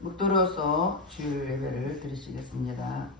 묵들어서 주일 예배를 드리시겠습니다.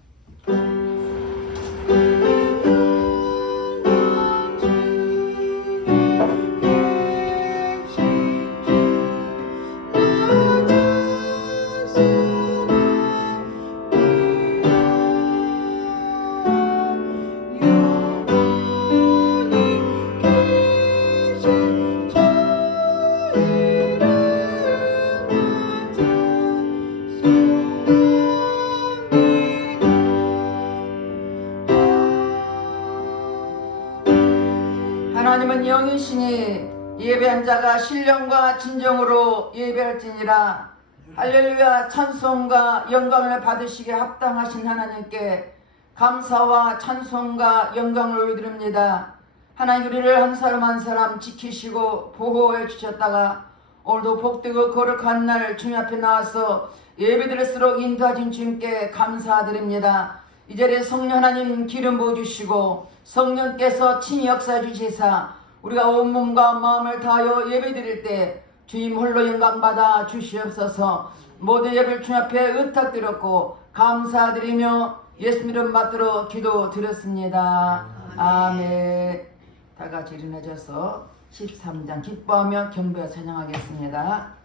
하나님은 영이시니 예배한 자가 신령과 진정으로 예배할지니라. 할렐루야. 찬송과 영광을 받으시기에 합당하신 하나님께 감사와 찬송과 영광을 올려드립니다. 하나님, 우리를 한 사람 한 사람 지키시고 보호해 주셨다가 오늘도 복되고 거룩한 날 주님 앞에 나와서 예배드릴수록 인도하신 주님께 감사드립니다. 이 자리에 성령 하나님 기름 부어주시고 성령께서 친히 역사해 주시사 우리가 온몸과 마음을 다하여 예배드릴 때 주님 홀로 영광받아 주시옵소서. 모든 예배를 주님 앞에 의탁드렸고 감사드리며 예수님 이름 받들어 기도드렸습니다. 아멘. 다같이 일어나셔서 13장 기뻐하며 경배와 찬양하겠습니다.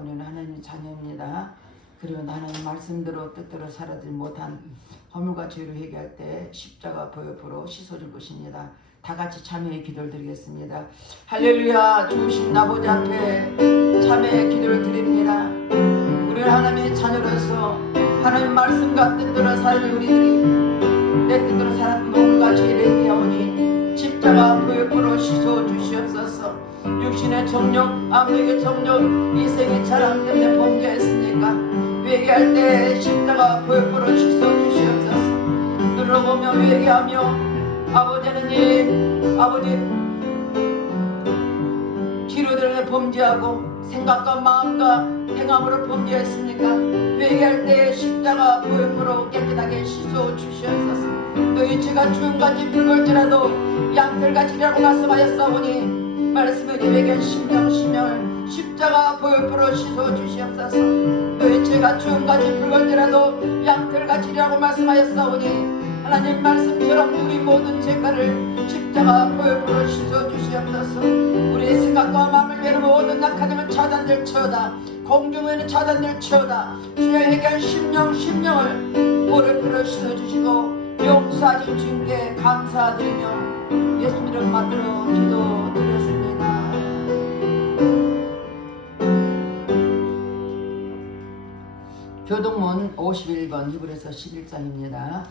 우리는 하나님의 자녀입니다. 그리고 하나님 말씀대로 뜻대로 살아들지 못한 허물과 죄를 회개할 때 십자가 보혈로 씻어줄 것입니다. 다 같이 참여의 기도를 드리겠습니다. 할렐루야. 주신 아버지 앞에 참여의 기도를 드립니다. 우리는 하나님의 자녀로서 하나님 말씀과 뜻대로 살아줄 우리들이 내 뜻대로 살았던 허물과 죄를 회개하오니 십자가 보혈로 씻어 주시옵소서. 육신의 정욕, 암흑의 정욕, 이생의 자랑 때문에 범죄했으니까 회개할 때 십자가 보혈로 씻어 주시옵소서. 눌러보며 회개하며 아버지 하나님, 아버지 기로들에 범죄하고 생각과 마음과 행함으로 범죄했으니까 회개할 때 십자가 보혈로 깨끗하게 씻어 주시옵소서. 너희 죄가 주음같이 붉을지라도 양털같이라고 말씀하였사오니 말씀에 회개한 심령 심령을 십자가 보혈부로 씻어 주시옵소서. 너의 죄가 주음같이 붉을지라도 양털같이 이라고 말씀하였사오니 하나님 말씀처럼 우리 모든 죄가를 십자가 보혈부로 씻어 주시옵소서. 우리의 생각과 마음을 베는 모든 낙하됨을 차단될지어다. 공중에는 차단될지어다. 주의 해결 심령을 보혈부로 씻어 주시고 용서하신 주님께 감사드리며 예수 이름 받들어 기도드렸습니다. 교동문 51번 히브리서 11장입니다.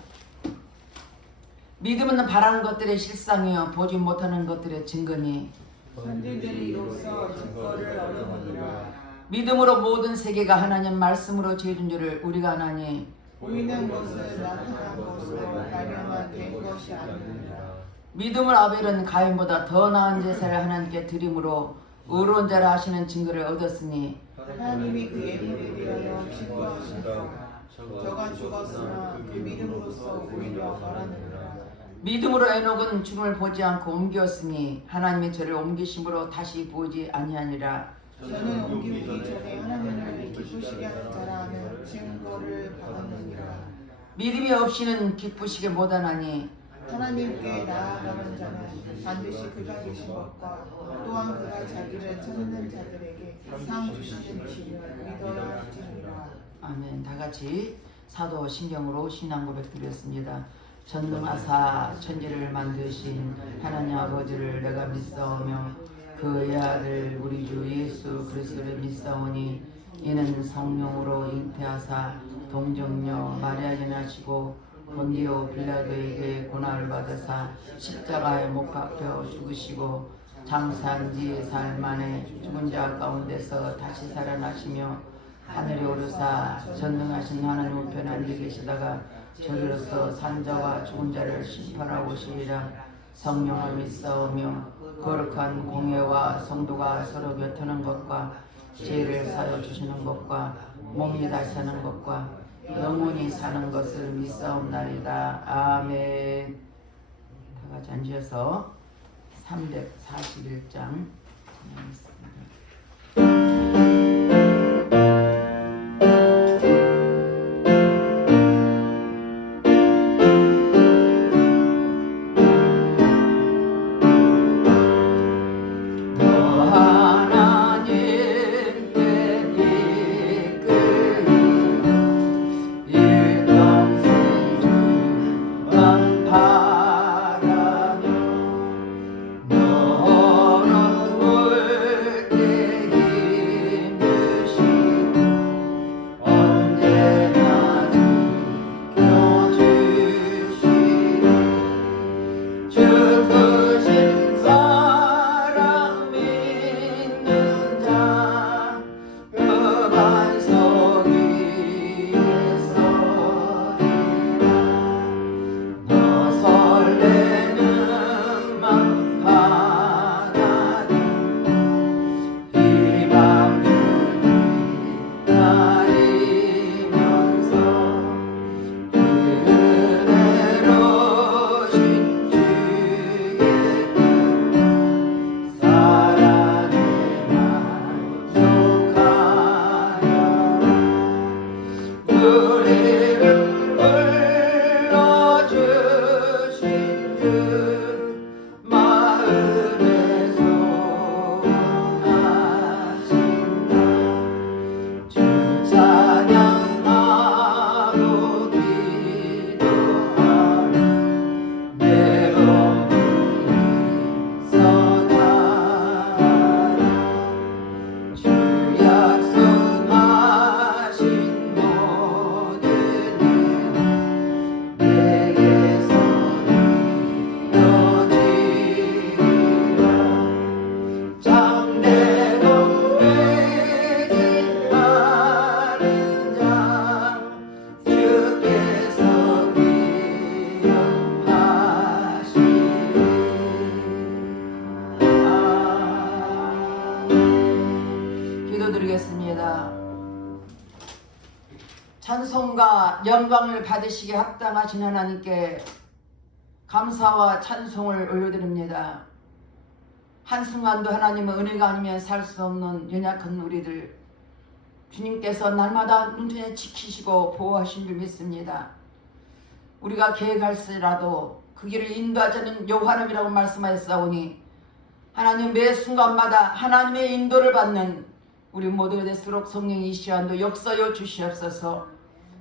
믿음은 바라는 것들의 실상이요 보지 못하는 것들의 증거니 선지들이 이로써 증거를 얻으느니라. 믿음으로 모든 세계가 하나님 말씀으로 지어진 줄을 우리가 아나니 보이는 것은 나타난 것으로 발명한 된 것이 아니니라. 믿음을 아벨은 가인보다 더 나은 제사를 하나님께 드림으로 의로운 자라 하시는 증거를 얻었으니 하나님이 그의 일에 대하여 증거하시니라. 저가 죽었으나 그 믿음으로써 오히려 말하느니라. 믿음으로 에녹은 죽음을 보지 않고 옮겼으니 하나님의 저를 옮기심으로 다시 보지 아니하니라. 저는 옮기기 전에 하나님을 기쁘시게 하는 자라는 증거를 받았느니라. 믿음이 없이는 기쁘시게 못하나니 하나님께 나아가는 자는 반드시 그가 계신 것과 또한 그가 자기를 찾는 자들에게 상 주시는 이심을 믿어야 할지니라. 아멘. 다같이 사도 신경으로 신앙 고백 드렸습니다. 전능하사 천지를 만드신 하나님 아버지를 내가 믿사오며 그의 아들 우리 주 예수 그리스도를 믿사오니 이는 성령으로 잉태하사 동정녀 마리아에게 나시고 본디오 빌라도에게 고난을 받으사 십자가에 못 박혀 죽으시고 장사한 지 사흘 만에 죽은 자 가운데서 다시 살아나시며 하늘에 오르사 전능하신 하나님 우편 앉아 계시다가 저리로서 산자와 죽은 자를 심판하고 오시리라. 성령을 믿사오며 거룩한 공회와 성도가 서로 곁하는 것과 죄를 사여 주시는 것과 몸이 다시 사는 것과 영원히 사는 것을 믿사옵나이다. 아멘. 다 같이 앉으셔서 341장 찬양했습니다. 기도드리겠습니다. 찬송과 영광을 받으시기에 합당하신 하나님께 감사와 찬송을 올려드립니다. 한순간도 하나님의 은혜가 아니면 살 수 없는 연약한 우리들 주님께서 날마다 눈에 지키시고 보호하신 줄 믿습니다. 우리가 계획할지라도 그 길을 인도하자는 여호와님이라고 말씀하셨사오니 하나님 매 순간마다 하나님의 인도를 받는 우리 모두가 될수록 성령이 이 시간도 역사여 주시옵소서.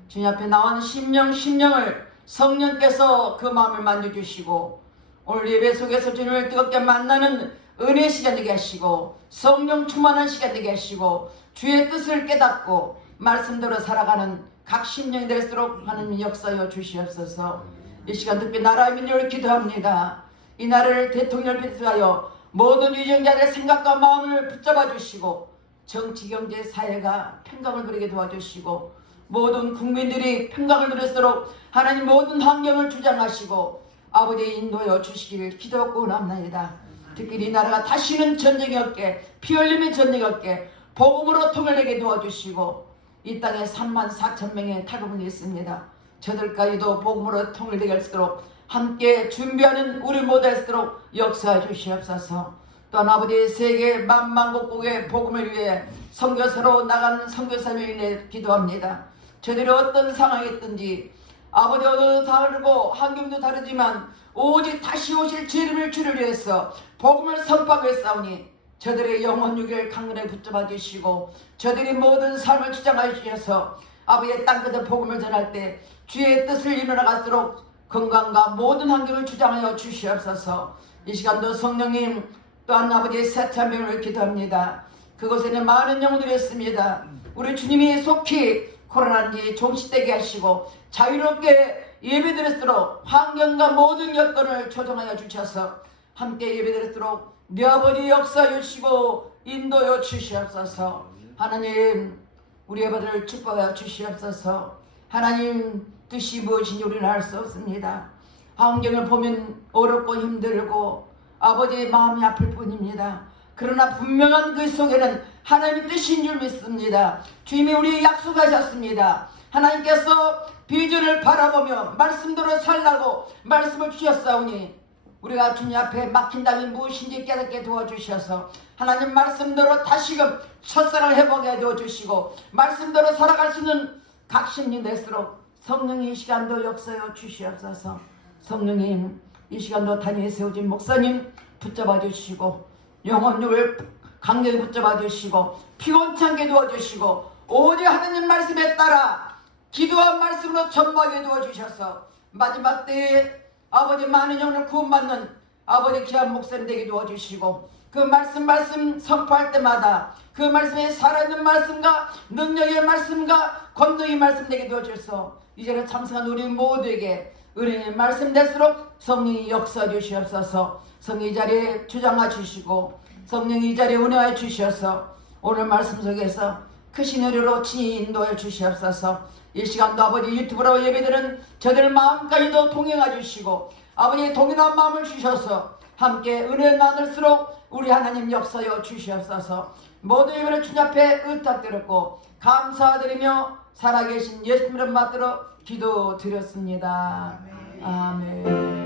주님 앞에 나온 심령을 성령께서 그 마음을 만져주시고 오늘 예배 속에서 주님을 뜨겁게 만나는 은혜 시간 되게 하시고 성령 충만한 시간 되게 하시고 주의 뜻을 깨닫고 말씀대로 살아가는 각 심령이 될수록 하나님 역사여 주시옵소서. 이 시간 특히 나라의 민족을 기도합니다. 이 나라를 대통령을 비롯하여 모든 유정자들의 생각과 마음을 붙잡아 주시고 정치, 경제, 사회가 평강을 누리게 도와주시고 모든 국민들이 평강을 누릴수록 하나님 모든 환경을 주장하시고 아버지의 인도여 주시길 기도하고 원합니다. 특히 이 나라가 다시는 전쟁이 없게 피 흘림의 전쟁이 없게 복음으로 통일되게 도와주시고 이 땅에 34,000명의 탈북민이 있습니다. 저들까지도 복음으로 통일되게 할수록 함께 준비하는 우리 모두 할수록 역사해 주시옵소서. 또한 아버지 세계 만만국국의 복음을 위해 선교사로 나가는 선교사를 위해 기도합니다. 저들이 어떤 상황이 있든지 아버지 언어도 다르고 환경도 다르지만 오직 다시 오실 주님을 주를 위해서 복음을 선포하고 있사오니 저들의 영혼 유결 강건에 붙잡아 주시고 저들이 모든 삶을 주장하여 주셔서 아버지의 땅끝에 복음을 전할 때 주의 뜻을 이루어갈수록 건강과 모든 환경을 주장하여 주시옵소서. 이 시간도 성령님 또한 아버지의 세참명을 기도합니다. 그곳에는 많은 영혼들이 있습니다. 우리 주님이 속히 코로나인지 종식되게 하시고 자유롭게 예배드렸도록 환경과 모든 여건을 조정하여 주셔서 함께 예배드렸도록 네 아버지 역사해 주시고 인도해 주시옵소서. 하나님 우리 아버지를 축복하여 주시옵소서. 하나님 뜻이 무엇인지 우리는 알 수 없습니다. 환경을 보면 어렵고 힘들고 아버지의 마음이 아플 뿐입니다. 그러나 분명한 그 속에는 하나님의 뜻인 줄 믿습니다. 주님이 우리에게 약속하셨습니다. 하나님께서 비전을 바라보며 말씀대로 살라고 말씀을 주셨사오니 우리가 주님 앞에 막힌다면 무엇인지 깨닫게 도와주셔서 하나님 말씀대로 다시금 첫사랑을 회복해 도와주시고 말씀대로 살아갈 수 있는 각심이 될수록 성령의 이 시간도 역사여 주시옵소서. 성령님 이 시간도 단위에 세워진 목사님 붙잡아 주시고 영혼력을 강력히 붙잡아 주시고 피곤찮게 도와주시고 오직 하나님 말씀에 따라 기도한 말씀으로 전부하게 도와주셔서 마지막 때에 아버지 많은 영혼을 구원받는 아버지 귀한 목사님 되게 도와주시고 그 말씀 선포할 때마다 그 말씀에 살아있는 말씀과 능력의 말씀과 권능의 말씀 되게 도와주셔서 이제는 참석한 우리 모두에게 은혜의 말씀 될수록 성령이 역사해 주시옵소서. 성령 이 자리에 주장하 주시고 성령 이 자리에 운행하여 주셔서 오늘 말씀 속에서 크신 은혜로 친히 인도해 주시옵소서. 이 시간도 아버지 유튜브로 예배드리는 저들 마음까지도 동행하 주시고 아버지의 동일한 마음을 주셔서 함께 은혜 나눌수록 우리 하나님 역사여 주시옵소서. 모든 예배를 주님 앞에 의탁드렸고 감사드리며 살아계신 예수님 이름 받들어 기도드렸습니다. 아멘.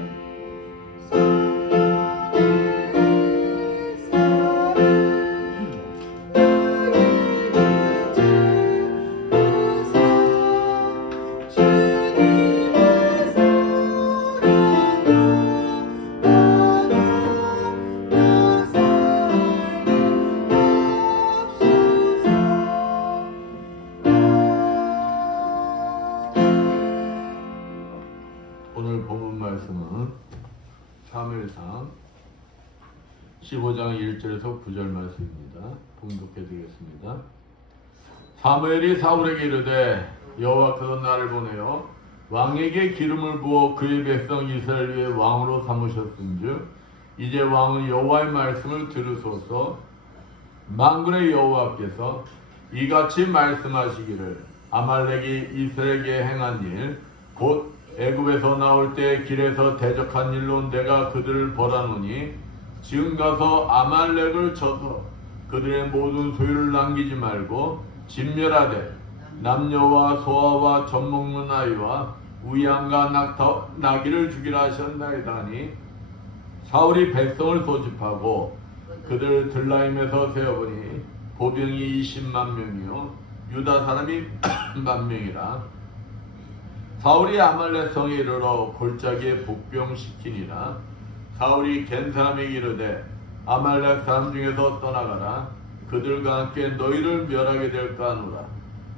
오늘 본문 말씀은 사무엘상 15장 1절에서 9절 말씀입니다. 봉독해 드리겠습니다. 사무엘이 사울에게 이르되 여호와께서 나를 보내어 왕에게 기름을 부어 그의 백성 이스라엘 위에 왕으로 삼으셨은즉 이제 왕은 여호와의 말씀을 들으소서. 만군의 여호와께서 이같이 말씀하시기를 아말렉이 이스라엘에게 행한 일 곧 애굽에서 나올 때 길에서 대적한 일로 내가 그들을 벌하노니 지금 가서 아말렉을 쳐서 그들의 모든 소유를 남기지 말고 진멸하되 남녀와 소아와 젖먹는 아이와 우양과 나귀를 죽이라 하셨나이다 하니 사울이 백성을 소집하고 그들 들라임에서 세어보니 보병이 20만 명이요 유다 사람이 1만 명이라. 사울이 아말렉 성에 이르러 골짜기에 복병시키니라. 사울이 겐 사람에게 이르되 아말렉 사람 중에서 떠나가라. 그들과 함께 너희를 멸하게 될까 하노라.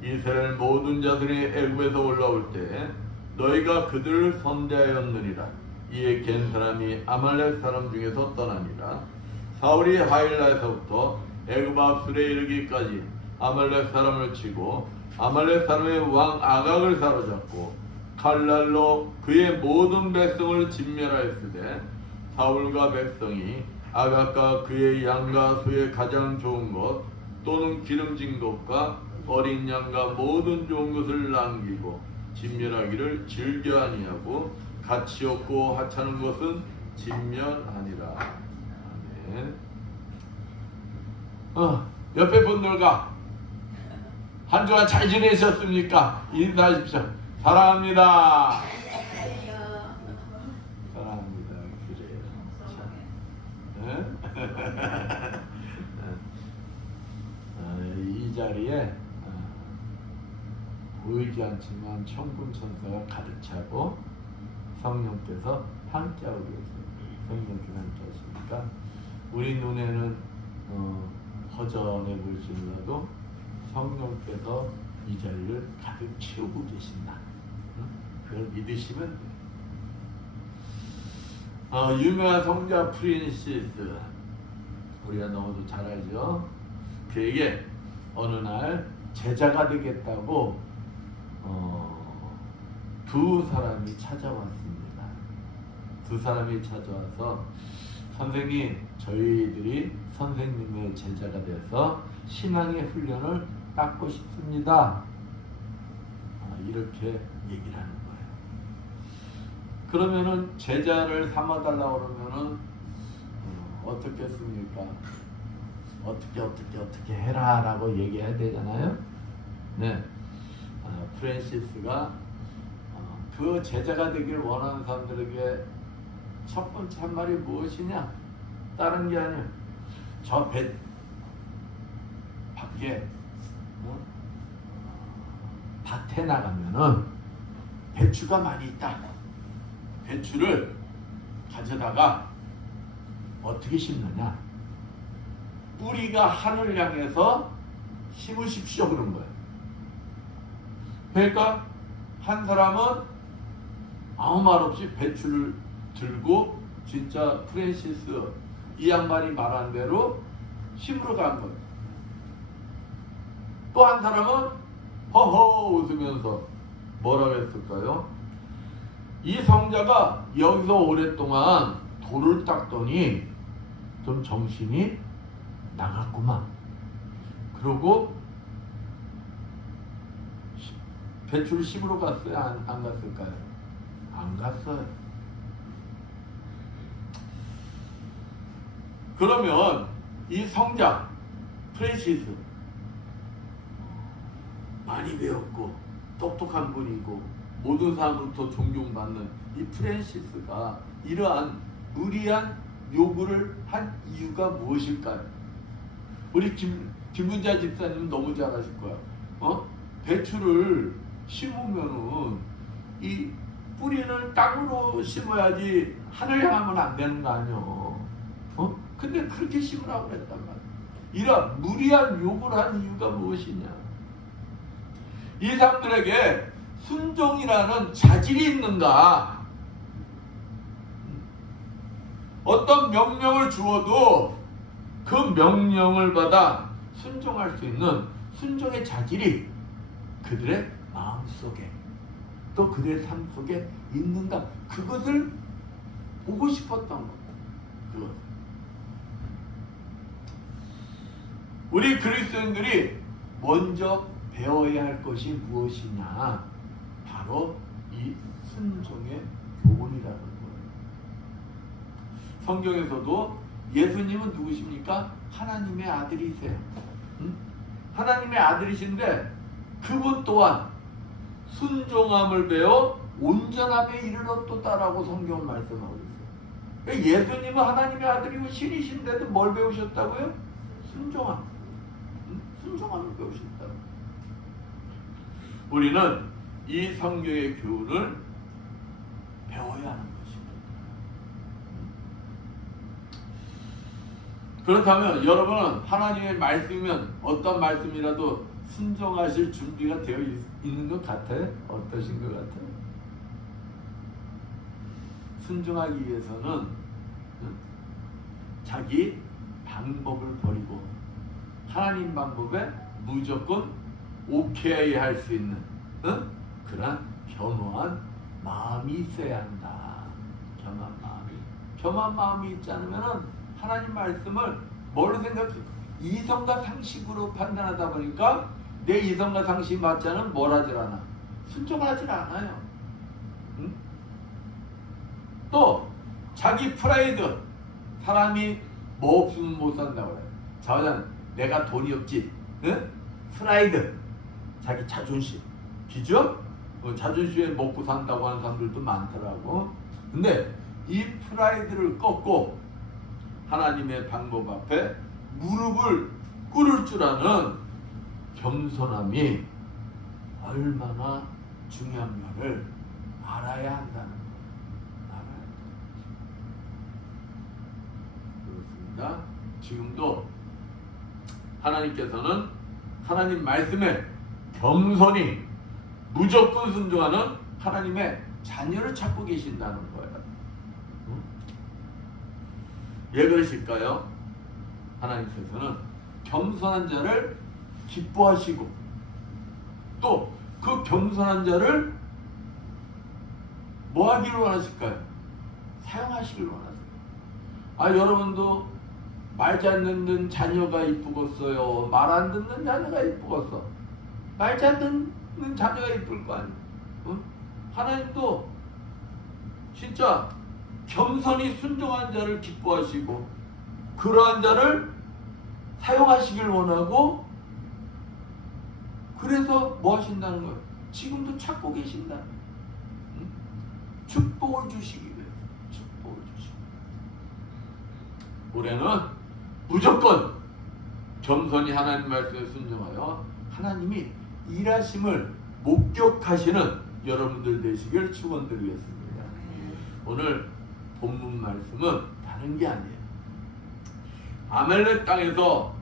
이스라엘 모든 자들이 애굽에서 올라올 때 너희가 그들을 선대하였느니라. 이에 겐 사람이 아말렉 사람 중에서 떠나니라. 사울이 하일라에서부터 애굽 앞술에 이르기까지 아말렉 사람을 치고 아말렉 사람의 왕 아각을 사로잡고 칼날로 그의 모든 백성을 진멸하였으되 사울과 백성이 아각과 그의 양과 소의 가장 좋은 것 또는 기름진 것과 어린 양과 모든 좋은 것을 남기고 진멸하기를 즐겨 아니하고 가치 없고 하찮은 것은 진멸하니라. 아멘. 옆에 분들과 한 주간 잘 지내셨습니까? 인사하십시오. 사랑합니다. 사랑합니다. 그래요. 이 자리에 보이지 않지만 천군 천사가 가득 차고 성령께서 함께하고 계세요. 성령께서 함께하시니까 우리 눈에는 허전해 보일지라도 성령께서 이 자리를 가득 채우고 계신다. 그걸 믿으시면 돼요. 유명한 성자 프린시스, 우리가 너무도 잘 알죠. 그에게 어느 날 제자가 되겠다고 두 사람이 찾아왔습니다. 두 사람이 찾아와서 선생님, 저희들이 선생님의 제자가 돼서 신앙의 훈련을 받고 싶습니다. 이렇게 얘기를 하는 거예요. 그러면은 제자를 삼아달라고 그러면은 어떻겠습니까? 어떻게 해라라고 얘기해야 되잖아요. 네, 프랜시스가 그 제자가 되길 원하는 사람들에게 첫 번째 한 말이 무엇이냐? 다른 게 아니야. 저 배 밖에 밭에 나가면은 배추가 많이 있다. 배추를 가져다가 어떻게 심느냐? 뿌리가 하늘 향해서 심으십시오 그런 거예요. 그러니까 한 사람은 아무 말 없이 배추를 들고 진짜 프랜시스 이 양반이 말한 대로 심으러 간 거예요. 또 한 사람은 허허 웃으면서 뭐라고 했을까요? 이 성자가 여기서 오랫동안 돌을 닦더니 좀 정신이 나갔구만. 그러고 배추를 심으러 갔어요? 안 갔을까요? 안 갔어요. 그러면 이 성자 프랜시스 많이 배웠고 똑똑한 분이고 모든 사람으로부터 존경받는 이 프랜시스가 이러한 무리한 요구를 한 이유가 무엇일까요? 우리 김문자 집사님은 너무 잘 아실 거야. 배추를 심으면은 이 뿌리는 땅으로 심어야지 하늘 향하면 안 되는 거 아니야. 근데 그렇게 심으라고 그랬단 말이야. 이런 무리한 요구를 한 이유가 무엇이냐? 이 사람들에게 순종이라는 자질이 있는가? 어떤 명령을 주어도 그 명령을 받아 순종할 수 있는 순종의 자질이 그들의 마음속에 또 그들의 삶 속에 있는가? 그것을 보고 싶었던 겁니다. 우리 그리스도인들이 먼저 배워야 할 것이 무엇이냐? 바로 이 순종의 교훈이라는 거예요. 성경에서도 예수님은 누구십니까? 하나님의 아들이세요. 하나님의 아들이신데 그분 또한 순종함을 배워 온전함에 이르렀도다라고 성경은 말씀하고 있어요. 예수님은 하나님의 아들이고 신이신데도 뭘 배우셨다고요? 순종함. 순종함을 배우셨다고. 우리는 이 성경의 교훈을 배워야 하는 것입니다. 그렇다면 여러분은 하나님의 말씀이면 어떤 말씀이라도 순종하실 준비가 되어 있는 것 같아요? 어떠신 것 같아요? 순종하기 위해서는 자기 방법을 버리고 하나님 방법에 무조건 오케이 할 수 있는 그런 겸허한 마음이 있어야 한다. 겸허한 마음이 있지 않으면 하나님 말씀을 뭘로 생각해? 이성과 상식으로 판단하다 보니까 내 이성과 상식이 맞지 않으면 뭘 하질 않아? 순종을 하질 않아요. 응? 또 자기 프라이드, 사람이 뭐 없으면 못 산다고 그래. 자자는 내가 돈이 없지. 응? 프라이드, 자기 자존심, 기죠? 자존심에 먹고 산다고 하는 사람들도 많더라고. 근데 이 프라이드를 꺾고 하나님의 방법 앞에 무릎을 꿇을 줄 아는 겸손함이 얼마나 중요한가를 알아야 한다는 거예요. 그렇습니다. 지금도 하나님께서는 하나님 말씀에 겸손히 무조건 순종하는 하나님의 자녀를 찾고 계신다는 거예요. 왜 그러실까요? 하나님께서는 겸손한 자를 기뻐하시고 또 그 겸손한 자를 뭐 하기를 원하실까요? 사용하시길 원하세요. 여러분도 말 잘 듣는 자녀가 이쁘겠어요? 말 안 듣는 자녀가 이쁘겠어? 말 잘 듣는 자녀가 이쁠 거 아니에요? 응? 하나님도 진짜 겸손히 순종한 자를 기뻐하시고 그러한 자를 사용하시길 원하고 그래서 뭐 하신다는 거예요? 지금도 찾고 계신다. 응? 축복을 주시기 위해서 축복을 주시고 올해는 무조건 겸손히 하나님 말씀에 순종하여 하나님이 일하심을 목격하시는 여러분들 되시길 축원드리겠습니다. 오늘 본문 말씀은 다른 게 아니에요. 아말렉 땅에서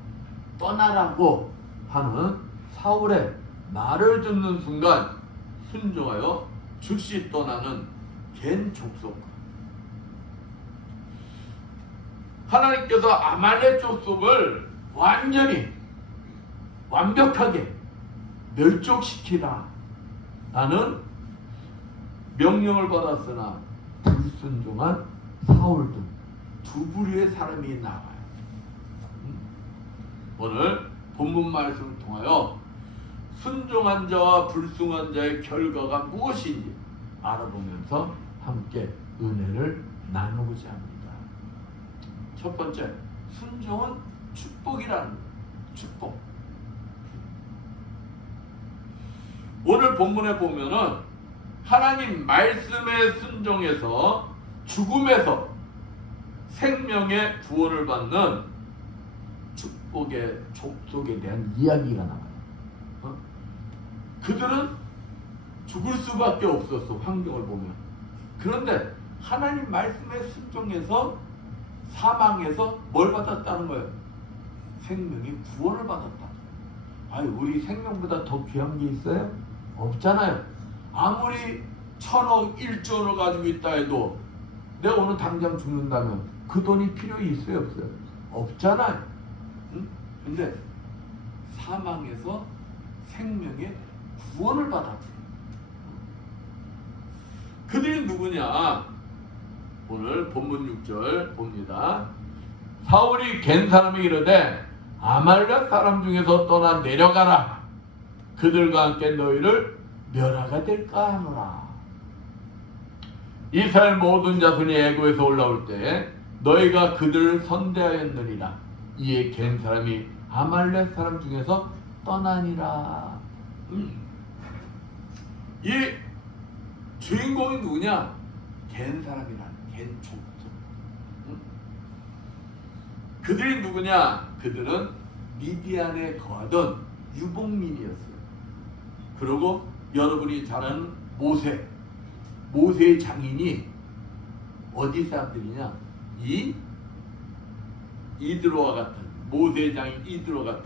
떠나라고 하는 사울의 말을 듣는 순간 순종하여 즉시 떠나는 겐 족속. 하나님께서 아말렉 족속을 완벽하게 멸족시키라 라는 명령을 받았으나 불순종한 사울 등 두 부류의 사람이 나와요. 오늘 본문 말씀을 통하여 순종한 자와 불순한 자의 결과가 무엇인지 알아보면서 함께 은혜를 나누고자 합니다. 첫 번째, 순종은 축복이라는 거예요. 축복. 오늘 본문에 보면은 하나님 말씀에 순종해서 죽음에서 생명의 구원을 받는 축복의 족속에 대한 이야기가 나와요. 그들은 죽을 수밖에 없었어, 환경을 보면. 그런데 하나님 말씀에 순종해서 사망해서 뭘 받았다는 거예요? 생명의 구원을 받았다. 우리 생명보다 더 귀한 게 있어요? 없잖아요. 아무리 1,000억, 1조를 가지고 있다 해도 내가 오늘 당장 죽는다면 그 돈이 필요 있어요, 없어요? 없잖아요. 응? 근데 사망해서 생명의 구원을 받았어요. 그들이 누구냐? 오늘 본문 6절 봅니다. 사울이 겐 사람이 이르되 아말렉 사람 중에서 떠나 내려가라. 그들과 함께 너희를 멸하가 될까 하노라. 이스라엘 모든 자손이 애굽에서 올라올 때 너희가 그들을 선대하였느니라. 이에 겐 사람이 아말렉 사람 중에서 떠나니라. 이 주인공이 누구냐? 겐 사람이란 겐 족속. 그들이 누구냐? 그들은 미디안에 거하던 유복민이었어요. 그리고 여러분이 잘 아는 모세의 장인이 어디 사람들이냐? 이드로와 같은, 모세의 장인 이드로와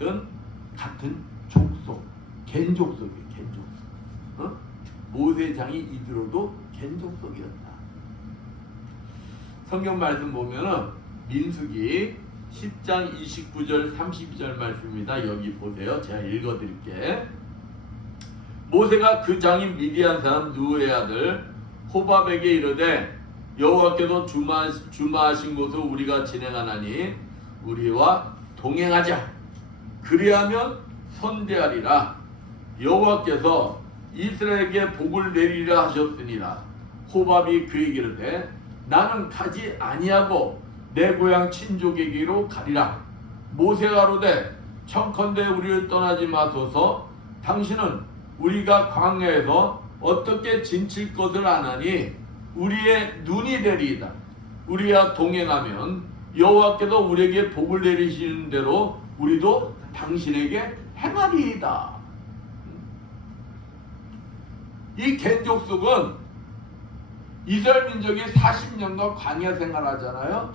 같은 족속, 겐족속이에요. 겐족속. 모세의 장인 이드로도 겐족속이었다. 성경 말씀 보면은 민수기 10장 29절 32절 말씀입니다. 여기 보세요. 제가 읽어드릴게. 모세가 그 장인 미디안 사람 누의 아들 호밥에게 이르되 여호와께서 주마하신 곳을 우리가 진행하나니 우리와 동행하자. 그리하면 선대하리라. 여호와께서 이스라엘에게 복을 내리라 하셨으니라. 호밥이 그에게 이르되 나는 가지 아니하고 내 고향 친족에게로 가리라. 모세가 이르되 청컨대 우리를 떠나지 마소서. 당신은 우리가 광야에서 어떻게 지칠 것을 아나니 우리의 눈이 되리이다. 우리와 동행하면 여호와께서 우리에게 복을 내리시는 대로 우리도 당신에게 행하리이다. 이 겐족속은 이스라엘 민족이 40년간 광야 생활하잖아요.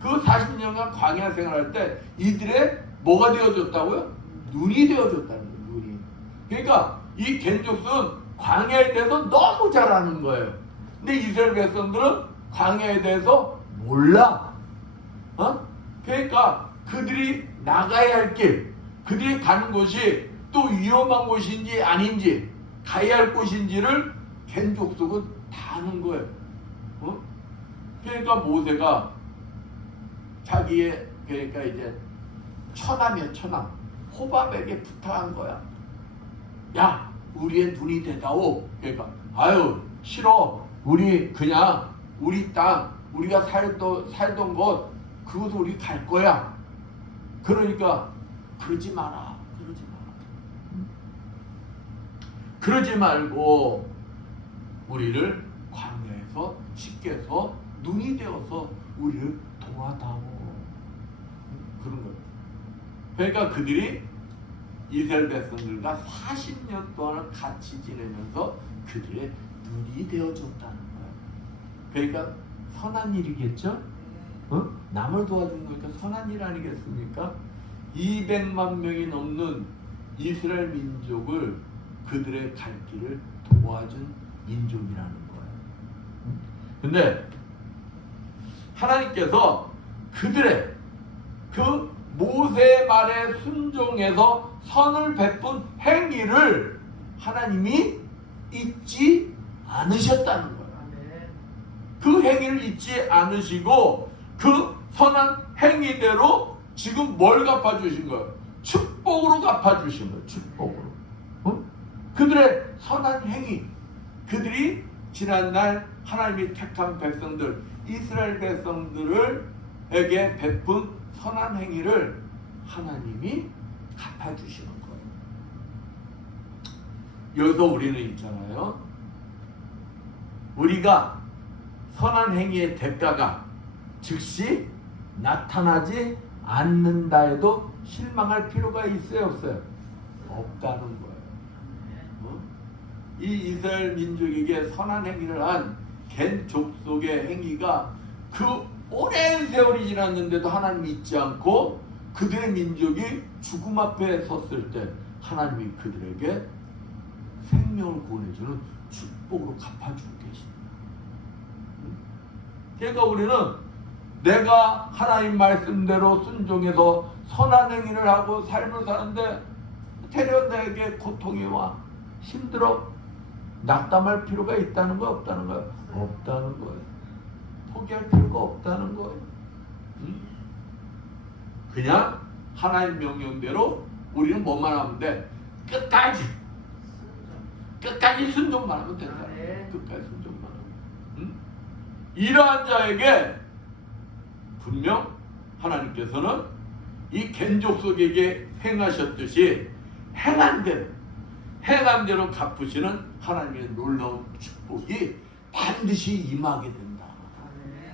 그 40년간 광야 생활할 때 이들의 뭐가 되어졌다고요? 눈이 되어졌다는 거예요. 눈이. 그러니까 이 겐족속은 광야에 대해서 너무 잘 아는 거예요. 근데 이스라엘 백성들은 광야에 대해서 몰라. 그러니까 그들이 나가야 할 길, 그들이 가는 곳이 또 위험한 곳인지 아닌지, 가야 할 곳인지를 겐족속은 다 아는 거예요. 그러니까 모세가 자기의, 그러니까 이제 처남이야, 처남. 호밥에게 부탁한 거야. 야, 우리의 눈이 되다오. 그러니까 아유 싫어. 우리 그냥 우리 땅, 우리가 살던 곳, 그곳 우리 갈 거야. 그러니까 그러지 마라. 그러지 말고 우리를 광야에서 씻겨서 눈이 되어서 우리를 도와다오. 그런 거예요. 그러니까 그들이 이스라엘 백성들과 40년 동안 같이 지내면서 그들의 눈이 되어줬다는 거예요. 그러니까 선한 일이겠죠? 남을 도와준 거니까 선한 일 아니겠습니까? 200만 명이 넘는 이스라엘 민족을 그들의 갈 길을 도와준 민족이라는 거예요. 근데 하나님께서 그들의 그 모세의 말에 순종해서 선을 베푼 행위를 하나님이 잊지 않으셨다는 거예요. 그 행위를 잊지 않으시고 그 선한 행위대로 지금 뭘 갚아주신 거예요? 축복으로 갚아주신 거예요. 축복으로. 그들의 선한 행위, 그들이 지난날 하나님이 택한 백성들, 이스라엘 백성들에게 베푼 선한 행위를 하나님이 갚아주시는 거예요. 여기서 우리는 있잖아요. 우리가 선한 행위의 대가가 즉시 나타나지 않는다 해도 실망할 필요가 있어요, 없어요? 없다는 거예요. 이 이스라엘 민족에게 선한 행위를 한 겐 족속의 행위가 그 오랜 세월이 지났는데도 하나님이 잊지 않고 그들의 민족이 죽음 앞에 섰을 때 하나님이 그들에게 생명을 구원해주는 축복으로 갚아주고 계십니다. 그러니까 우리는 내가 하나님 말씀대로 순종해서 선한 행위를 하고 삶을 사는데 되려 내게 고통이 와 힘들어 낙담할 필요가 있다는 거 없다는 거예요? 없다는 거예요. 포기할 필요가 없다는 거예요. 그냥 하나님 명령대로 우리는 뭐만 하면 돼? 끝까지 순종만 하면 된다. 끝까지 순종만 하면. 이러한 자에게 분명 하나님께서는 이 겐족속에게 행하셨듯이 행한 대로 갚으시는 하나님의 놀라운 축복이 반드시 임하게 된다.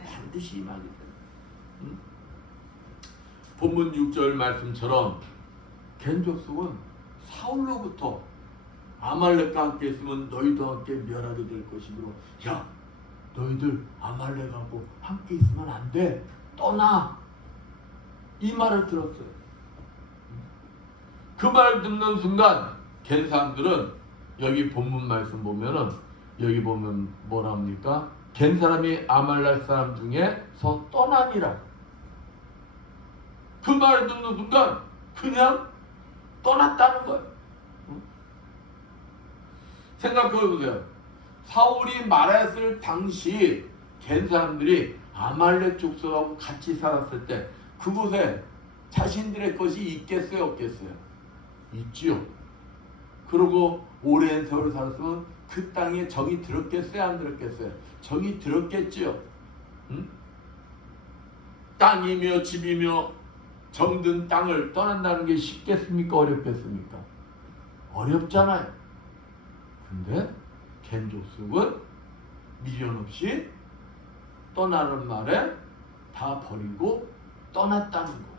반드시 임하게 된다. 본문 6절 말씀처럼 겐족속은 사울로부터 아말렉과 함께 있으면 너희도 함께 멸하게 될 것이므로 야 너희들 아말렉하고 함께 있으면 안 돼. 떠나. 이 말을 들었어요. 그 말 듣는 순간 겐 사람들은 여기 본문 말씀 보면은 여기 보면 뭐라 합니까? 겐 사람이 아말렉 사람 중에서 떠나니라. 그 말을 듣는 순간 그냥 떠났다는 거예요. 생각해 보세요. 사울이 말했을 당시 겐 사람들이 아말렉 족속하고 같이 살았을 때 그곳에 자신들의 것이 있겠어요, 없겠어요? 있지요. 그리고 오랜 세월 살았으면 그 땅에 정이 들었겠어요, 안 들었겠어요? 정이 들었겠지요. 응? 땅이며 집이며 정든 땅을 떠난다는 게 쉽겠습니까, 어렵겠습니까? 어렵잖아요. 근데 겐 족속은 미련 없이 떠나는 말에 다 버리고 떠났다는 거.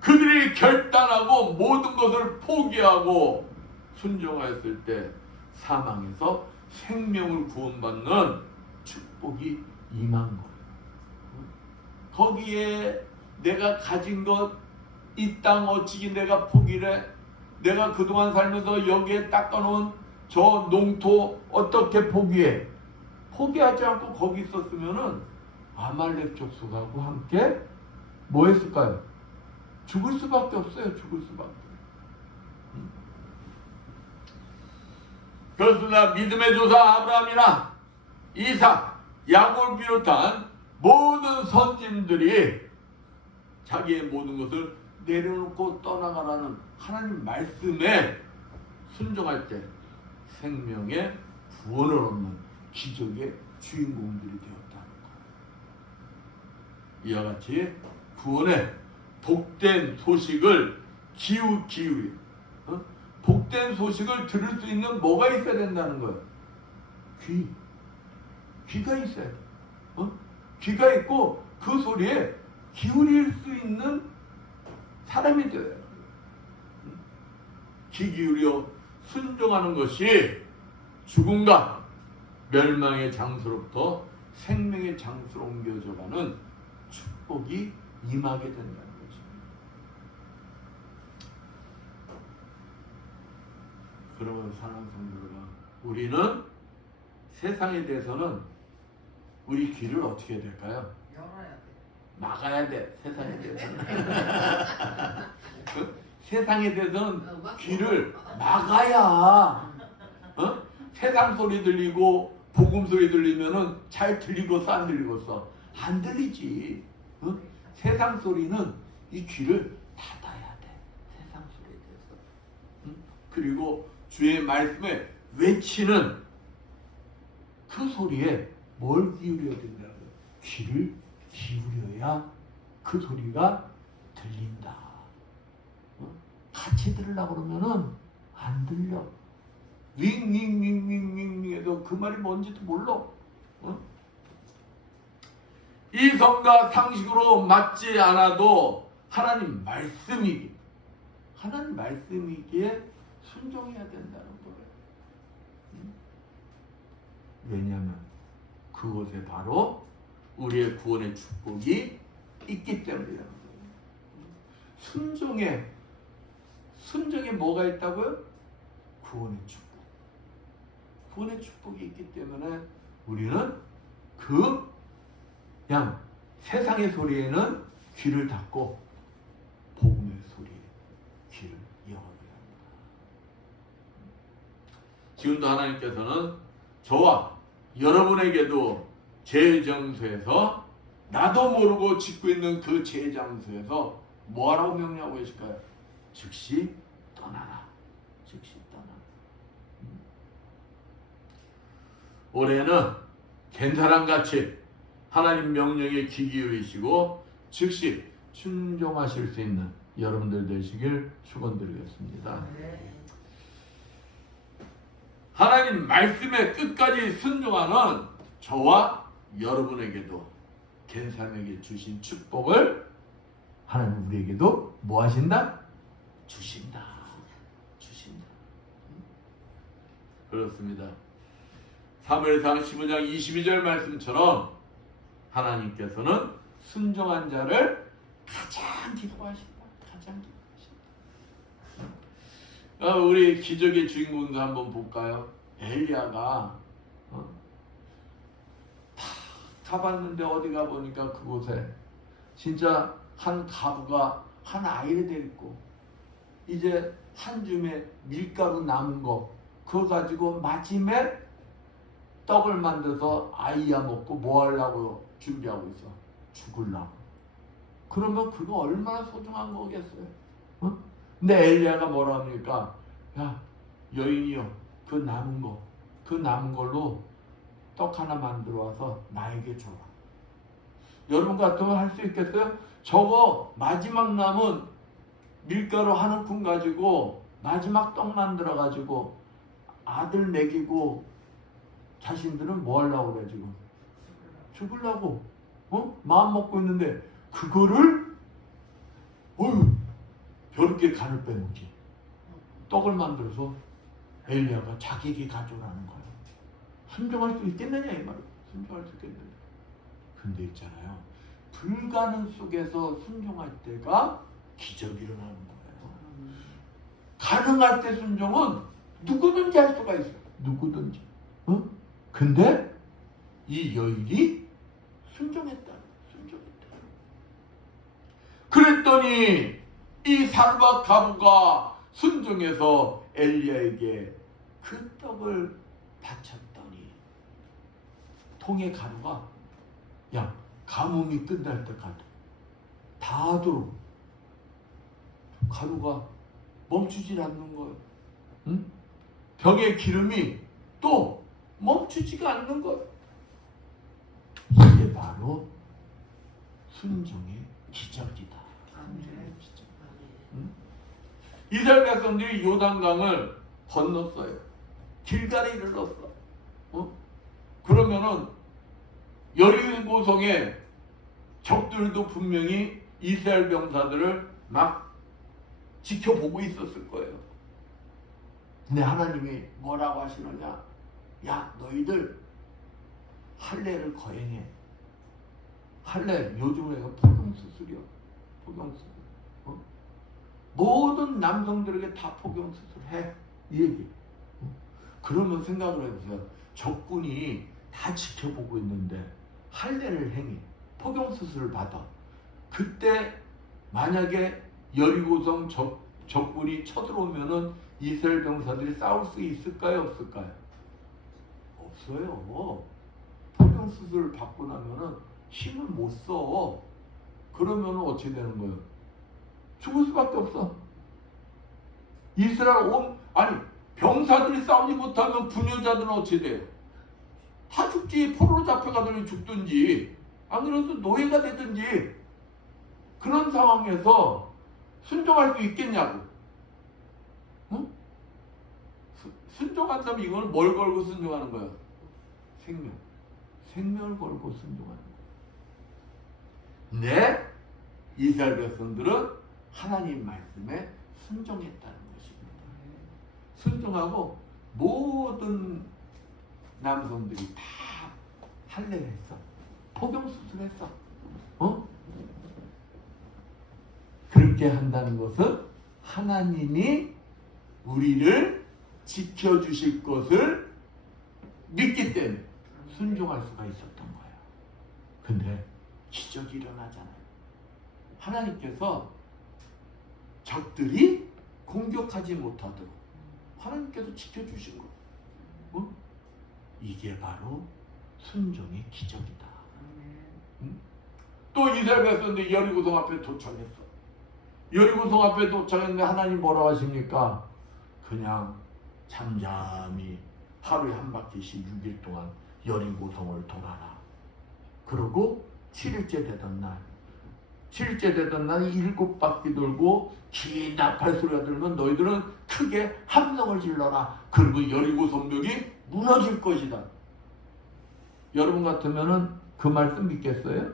그들이 결단하고 모든 것을 포기하고 순종하였을 때 사망에서 생명을 구원받는 축복이 임한 거예요. 거기에 내가 가진 것, 이 땅 어찌기 내가 포기를 해? 내가 그동안 살면서 여기에 닦아놓은 저 농토 어떻게 포기해? 포기하지 않고 거기 있었으면은 아말렉 족속하고 함께 뭐 했을까요? 죽을 수밖에 없어요. 죽을 수밖에. 그렇습니다. 믿음의 조사 아브라함이나 이삭, 야곱을 비롯한 모든 선진들이 자기의 모든 것을 내려놓고 떠나가라는 하나님 말씀에 순종할 때 생명의 구원을 얻는 기적의 주인공들이 되었다는 거예요. 이와 같이 구원의 복된 소식을 기울이 복된 소식을 들을 수 있는 뭐가 있어야 된다는 거예요? 귀가 있어야 돼. 귀가 있고 그 소리에 기울일 수 있는 사람이 되어야 돼. 귀 기울여 순종하는 것이 죽음과 멸망의 장소로부터 생명의 장소로 옮겨져가는 축복이 임하게 된다는 것입니다. 그러면 사랑하는 성도 여러분, 우리는 세상에 대해서는 우리 귀를 어떻게 해야 될까요? 막아야 돼. 세상에 대해서는 세상에 대해서는 귀를 막아야 세상 소리 들리고 복음 소리 들리면은 잘 들리겠어, 안 들리겠어? 안 들리지. 세상 소리는 이 귀를 닫아야 돼. 세상 소리에 대해서. 그리고 주의 말씀에 외치는 그 소리에 뭘 기울여야 된다고요? 귀를 기울여야 그 소리가 들린다. 같이 들으려고 그러면은 안 들려. 윙윙윙윙윙 해서 그 말이 뭔지도 몰라. 이성과 상식으로 맞지 않아도 하나님 말씀이기에 순종해야 된다는 거예요. 왜냐하면 그곳에 바로 우리의 구원의 축복이 있기 때문이라는 거예요. 순종에 뭐가 있다고요? 구원의 축복. 구원의 축복이 있기 때문에 우리는 그냥 세상의 소리에는 귀를 닫고 복음의 소리에 귀를 열어야 합니다. 지금도 하나님께서는 저와 여러분에게도 재장소에서 나도 모르고 짓고 있는 그 재장소에서 뭐하라고 명령하고 계실까요? 즉시 떠나라. 즉시 떠나라. 올해는 겐사람같이 하나님 명령에 귀 기울이시고 즉시 순종하실 수 있는 여러분들 되시길 축원드리겠습니다. 하나님 말씀에 끝까지 순종하는 저와 여러분에게도 갠 사람에게 주신 축복을 하나님 우리에게도 뭐 하신다? 주신다. 그렇습니다. 사무엘상 15장 22절 말씀처럼 하나님께서는 순종한 자를 가장 기뻐하신다. 가장 기뻐하신다. 우리 기적의 주인공도 한번 볼까요? 엘리야가 다 가봤는데 어디 가보니까 그곳에 진짜 한 가부가 한 아이를 데리고 이제 한 줌의 밀가루 남은 거 그거 가지고 마침에 떡을 만들어서 아이야 먹고 뭐 하려고 준비하고 있어? 죽으려고. 그러면 그거 얼마나 소중한 거겠어요? 어? 근데 엘리야가 뭐라 합니까? 야 여인이여 그 남은 걸로 떡 하나 만들어 와서 나에게 줘라. 여러분 같으면 할 수 있겠어요? 저거 마지막 남은 밀가루 한 움큼 가지고 마지막 떡 만들어 가지고 아들 먹이고 자신들은 뭐 하려고 그래 지금? 죽으려고 마음 먹고 있는데 그거를 별게 간을 빼먹지. 떡을 만들어서 엘리야가 자기에게 가져오라는 거예요. 순종할 수 있겠느냐 이 말이에요. 순종할 수 있겠느냐. 근데 있잖아요. 불가능 속에서 순종할 때가 기적이 일어나는 거예요. 가능할 때 순종은 누구든지 할 수가 있어요. 누구든지. 근데 이 여인이 순종했다. 그랬더니 이 사르밧 가부가 순종해서 엘리야에게 그 떡을 바쳤더니 통의 가루가 야 가뭄이 끝날 때까지 닿도록 가루가 멈추질 않는 거예요. 응? 벽의 기름이 또 멈추지가 않는 거예요. 이게 바로 순종의 기적이다. 순종의 기적. 응? 이스라엘 백성들이 요단강을 건넜어요. 길갈에 이르렀어. 그러면은 여리고성에 적들도 분명히 이스라엘 병사들을 막 지켜보고 있었을 거예요. 근데 하나님이 뭐라고 하시느냐? 야 너희들 할례를 거행해. 할례 요즘에 포경수술이요. 포경수술. 모든 남성들에게 다 포경수술 해. 이 얘기. 그러면 생각을 해보세요. 적군이 다 지켜보고 있는데 할례를 행해. 포경수술을 받아. 그때 만약에 여리고성 적군이 쳐들어오면은 이스라엘 병사들이 싸울 수 있을까요? 없을까요? 없어요. 포경수술을 받고 나면은 힘을 못 써. 그러면은 어떻게 되는 거예요? 죽을 수밖에 없어. 이스라엘 병사들이 싸우지 못하면 부녀자들은 어떻게 돼요? 다 죽지. 포로로 잡혀가더니 죽든지 안 그래서 노예가 되든지. 그런 상황에서 순종할 수 있겠냐고. 응? 순종한다면 이거는 뭘 걸고 순종하는 거야? 생명. 생명을 걸고 순종하는 거야. 네? 이스라엘 백성들은 하나님 말씀에 순종했다는 것입니다. 순종하고 모든 남성들이 다 할례를 했어. 포경수술했어. 그렇게 한다는 것은 하나님이 우리를 지켜주실 것을 믿기 때문에 순종할 수가 있었던 거예요. 근데 기적이 일어나잖아요. 하나님께서 적들이 공격하지 못하도록 하나님께서 지켜주신 거예요. 이게 바로 순종의 기적이다. 또 이스라엘 백성들이 여리고성 앞에 도착했어. 여리고성 앞에 도착했는데 하나님 뭐라고 하십니까? 그냥 잠잠히 하루에 한 바퀴씩 6일 동안 여리고성을 돌아라. 그러고 7일째 되던 날 7바퀴 돌고 긴 나팔 소리가 들면 너희들은 크게 함성을 질러라. 그리고 여리고 성벽이 무너질 것이다. 여러분 같으면은 그 말씀 믿겠어요?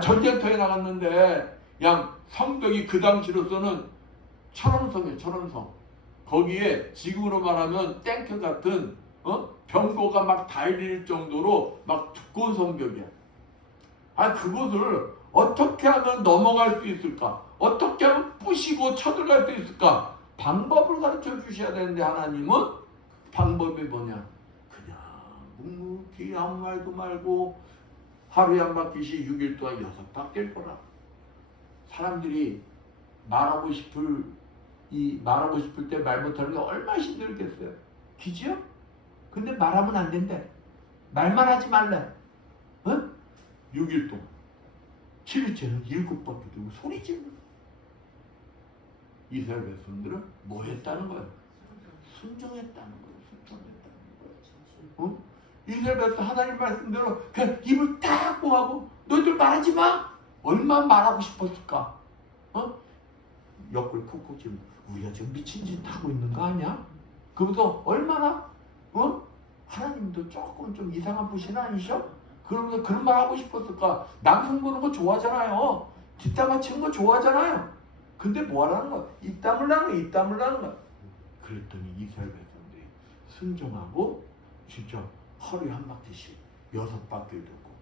전쟁터에 나갔는데 성벽이 그 당시로서는 철원성이에요. 철원성. 거기에 지금으로 말하면 탱크 같은 병거가 막 달릴 정도로 막 두꺼운 성벽이야. 그곳을 어떻게 하면 넘어갈 수 있을까? 어떻게 하면 부시고 쳐들어갈 수 있을까? 방법을 가르쳐 주셔야 되는데 하나님은 방법이 뭐냐? 그냥 묵묵히 아무 말도 말고 하루에 한 바퀴씩 6일 동안 6바퀴를 보라. 사람들이 말하고 싶을 때 말 못하는 게 얼마나 힘들겠어요. 기지요? 근데 말하면 안 된대. 말만 하지 말래. 6일 동안 7일째는 7바퀴 돌고 소리 지르고. 이스라엘 백성들은 뭐 했다는 거예요? 순종했다는 거예요. 순종했다는 거예요. 이스라엘 백성 하나님 말씀대로 그냥 입을 딱 꽁하고 너희들 말하지 마. 얼마나 말하고 싶었을까? 옆구리 쿡쿡 찌르고 우리가 지금 미친 짓 하고 있는 거 아니야? 그러면서 얼마나 하나님도 조금 좀 이상한 분신 아니셔? 그러면서 그런 말 하고 싶었을까? 남성 보는 거 좋아하잖아요. 뒷담 맞히는 거 좋아하잖아요. 근데 뭐 하라는 거야? 입담을 하는 거야. 입담을 하는 거야. 그랬더니 이스라엘 백성들이 순종하고 진짜 하루에 한 바퀴씩 6바퀴 돌고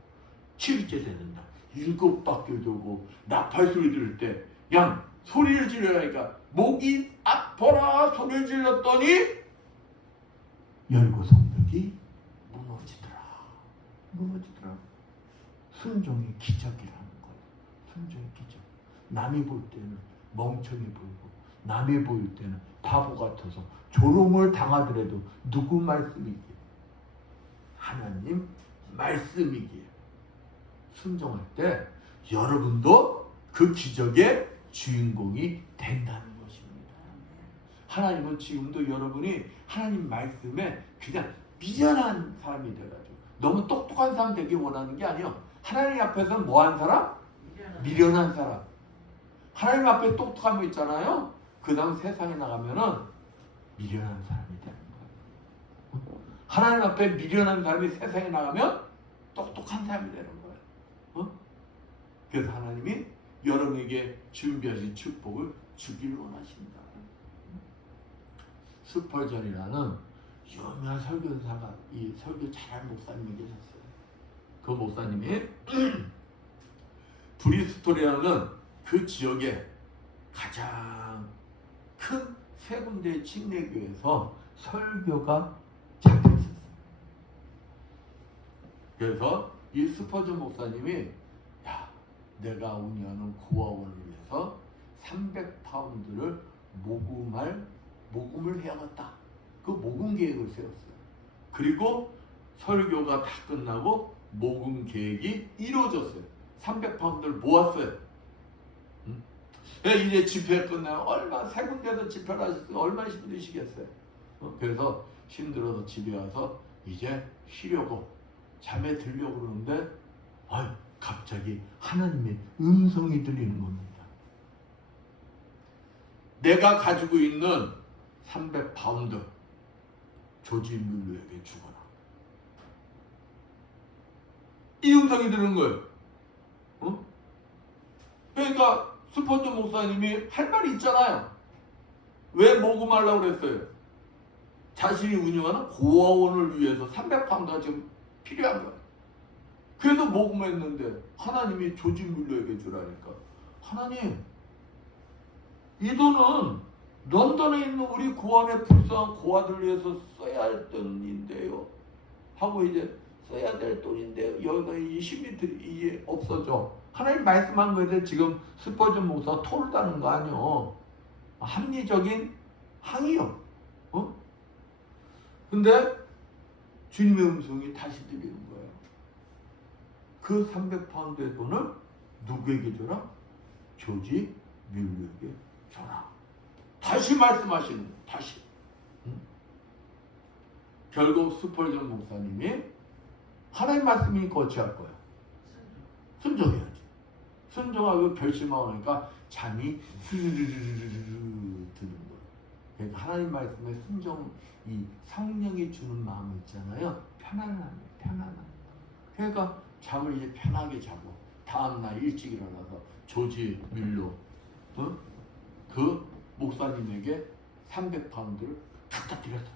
7일째 되는 날 7바퀴 돌고 나팔 소리 들을 때 소리를 지르라니까 목이 아파라 소리를 질렀더니 여리고 성벽이 무너지더라. 순종의 기적이라는 거예요. 순종의 기적. 남이 볼 때는 멍청해 보이고 남이 보일 때는 바보 같아서 조롱을 당하더라도 누구 말씀이기에? 하나님 말씀이기에. 순종할 때 여러분도 그 기적의 주인공이 된다는 것입니다. 하나님은 지금도 여러분이 하나님 말씀에 그냥 미련한 사람이 돼가지고 너무 똑똑한 사람 되기 원하는 게 아니에요. 하나님 앞에서는 뭐한 사람? 미련한 사람. 하나님 앞에 똑똑한 거 있잖아요. 그 다음 세상에 나가면은 미련한 사람이 되는 거예요. 하나님 앞에 미련한 사람이 세상에 나가면 똑똑한 사람이 되는 거예요. 그래서 하나님이 여러분에게 준비하신 축복을 주길 원하십니다. 스펄전이라는 유명한 설교사가 이 설교 잘하는 목사님이 계셨어요. 그 목사님이 브리스톨이라는 그 지역에 가장 큰 세 군데의 침례교회에서 설교가 잡혀있었어요. 그래서 이 스펄전 목사님이 내가 운영하는 고아원을 위해서 300파운드를 모금을 해야겠다. 그 모금 계획을 세웠어요. 그리고 설교가 다 끝나고 모금 계획이 이루어졌어요. 300파운드를 모았어요. 이제 집회 끝나면 세 군데도 집회를 하셨으면 얼마나 힘드시겠어요. 그래서 힘들어서 집에 와서 이제 쉬려고 잠에 들려고 그러는데 갑자기 하나님의 음성이 들리는 겁니다. 내가 가지고 있는 300파운드 조지 뮬러에게 주거라. 이 음성이 들은 거예요. 그러니까 스펄전 목사님이 할 말이 있잖아요. 왜 모금하려고 그랬어요? 자신이 운영하는 고아원을 위해서 300파운드가 지금 필요한 거예요. 그래서 모금했는데 하나님이 조지 뮬러에게 주라니까. 하나님, 이 돈은 런던에 있는 우리 고아원의 불쌍한 고아들 위해서 써야 할 돈인데요. 하고 이제 써야 될 돈인데요. 여기가 이 힘이 이게 없어져. 하나님 말씀한 거에 대해 지금 스펄전 목사가 토를 다는 거 아니요. 합리적인 항의요. 근데 주님의 음성이 다시 들리는 거예요. 그 300파운드의 돈을 누구에게 줘라? 조지 뮬러에게 줘라. 다시 말씀하시는 거예요. 다시. 결국 스펄전 목사님이 하나님 말씀이니까 어찌할 거예요? 순종해야지. 순종하고 결심하니까 잠이 스르르르르르 드는 거예요. 그러니까 하나님 말씀에 순종, 이 성령이 주는 마음 있잖아요. 편안함이에요. 편안함. 그러니까 잠을 이제 편하게 자고 다음날 일찍 일어나서 조지 밀로 그 목사님에게 300파운드를 갖다 드렸어요.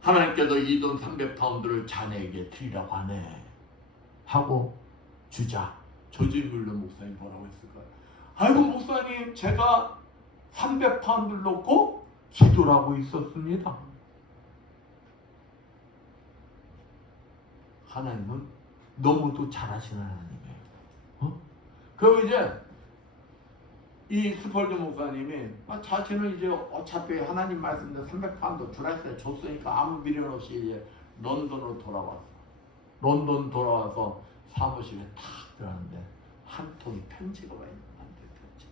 하나님께서 이 돈 300파운드를 자네에게 드리라고 하네 하고 주자 조지 밀러 목사님 뭐라고 했을까요? 아이고 목사님, 제가 300파운드를 놓고 기도를 하고 있었습니다. 하나님은 너무도 잘하시는 하나님이에요. 그리고 이제 이 스펄전 목사님이 자신은 이제 어차피 하나님 말씀대로 300파운드 주라 했어요. 줬으니까 아무 미련 없이 이제 런던으로 돌아왔어. 런던 돌아와서 사무실에 탁 들어갔는데 한 통이 편지가 와 있는 거야. 편지.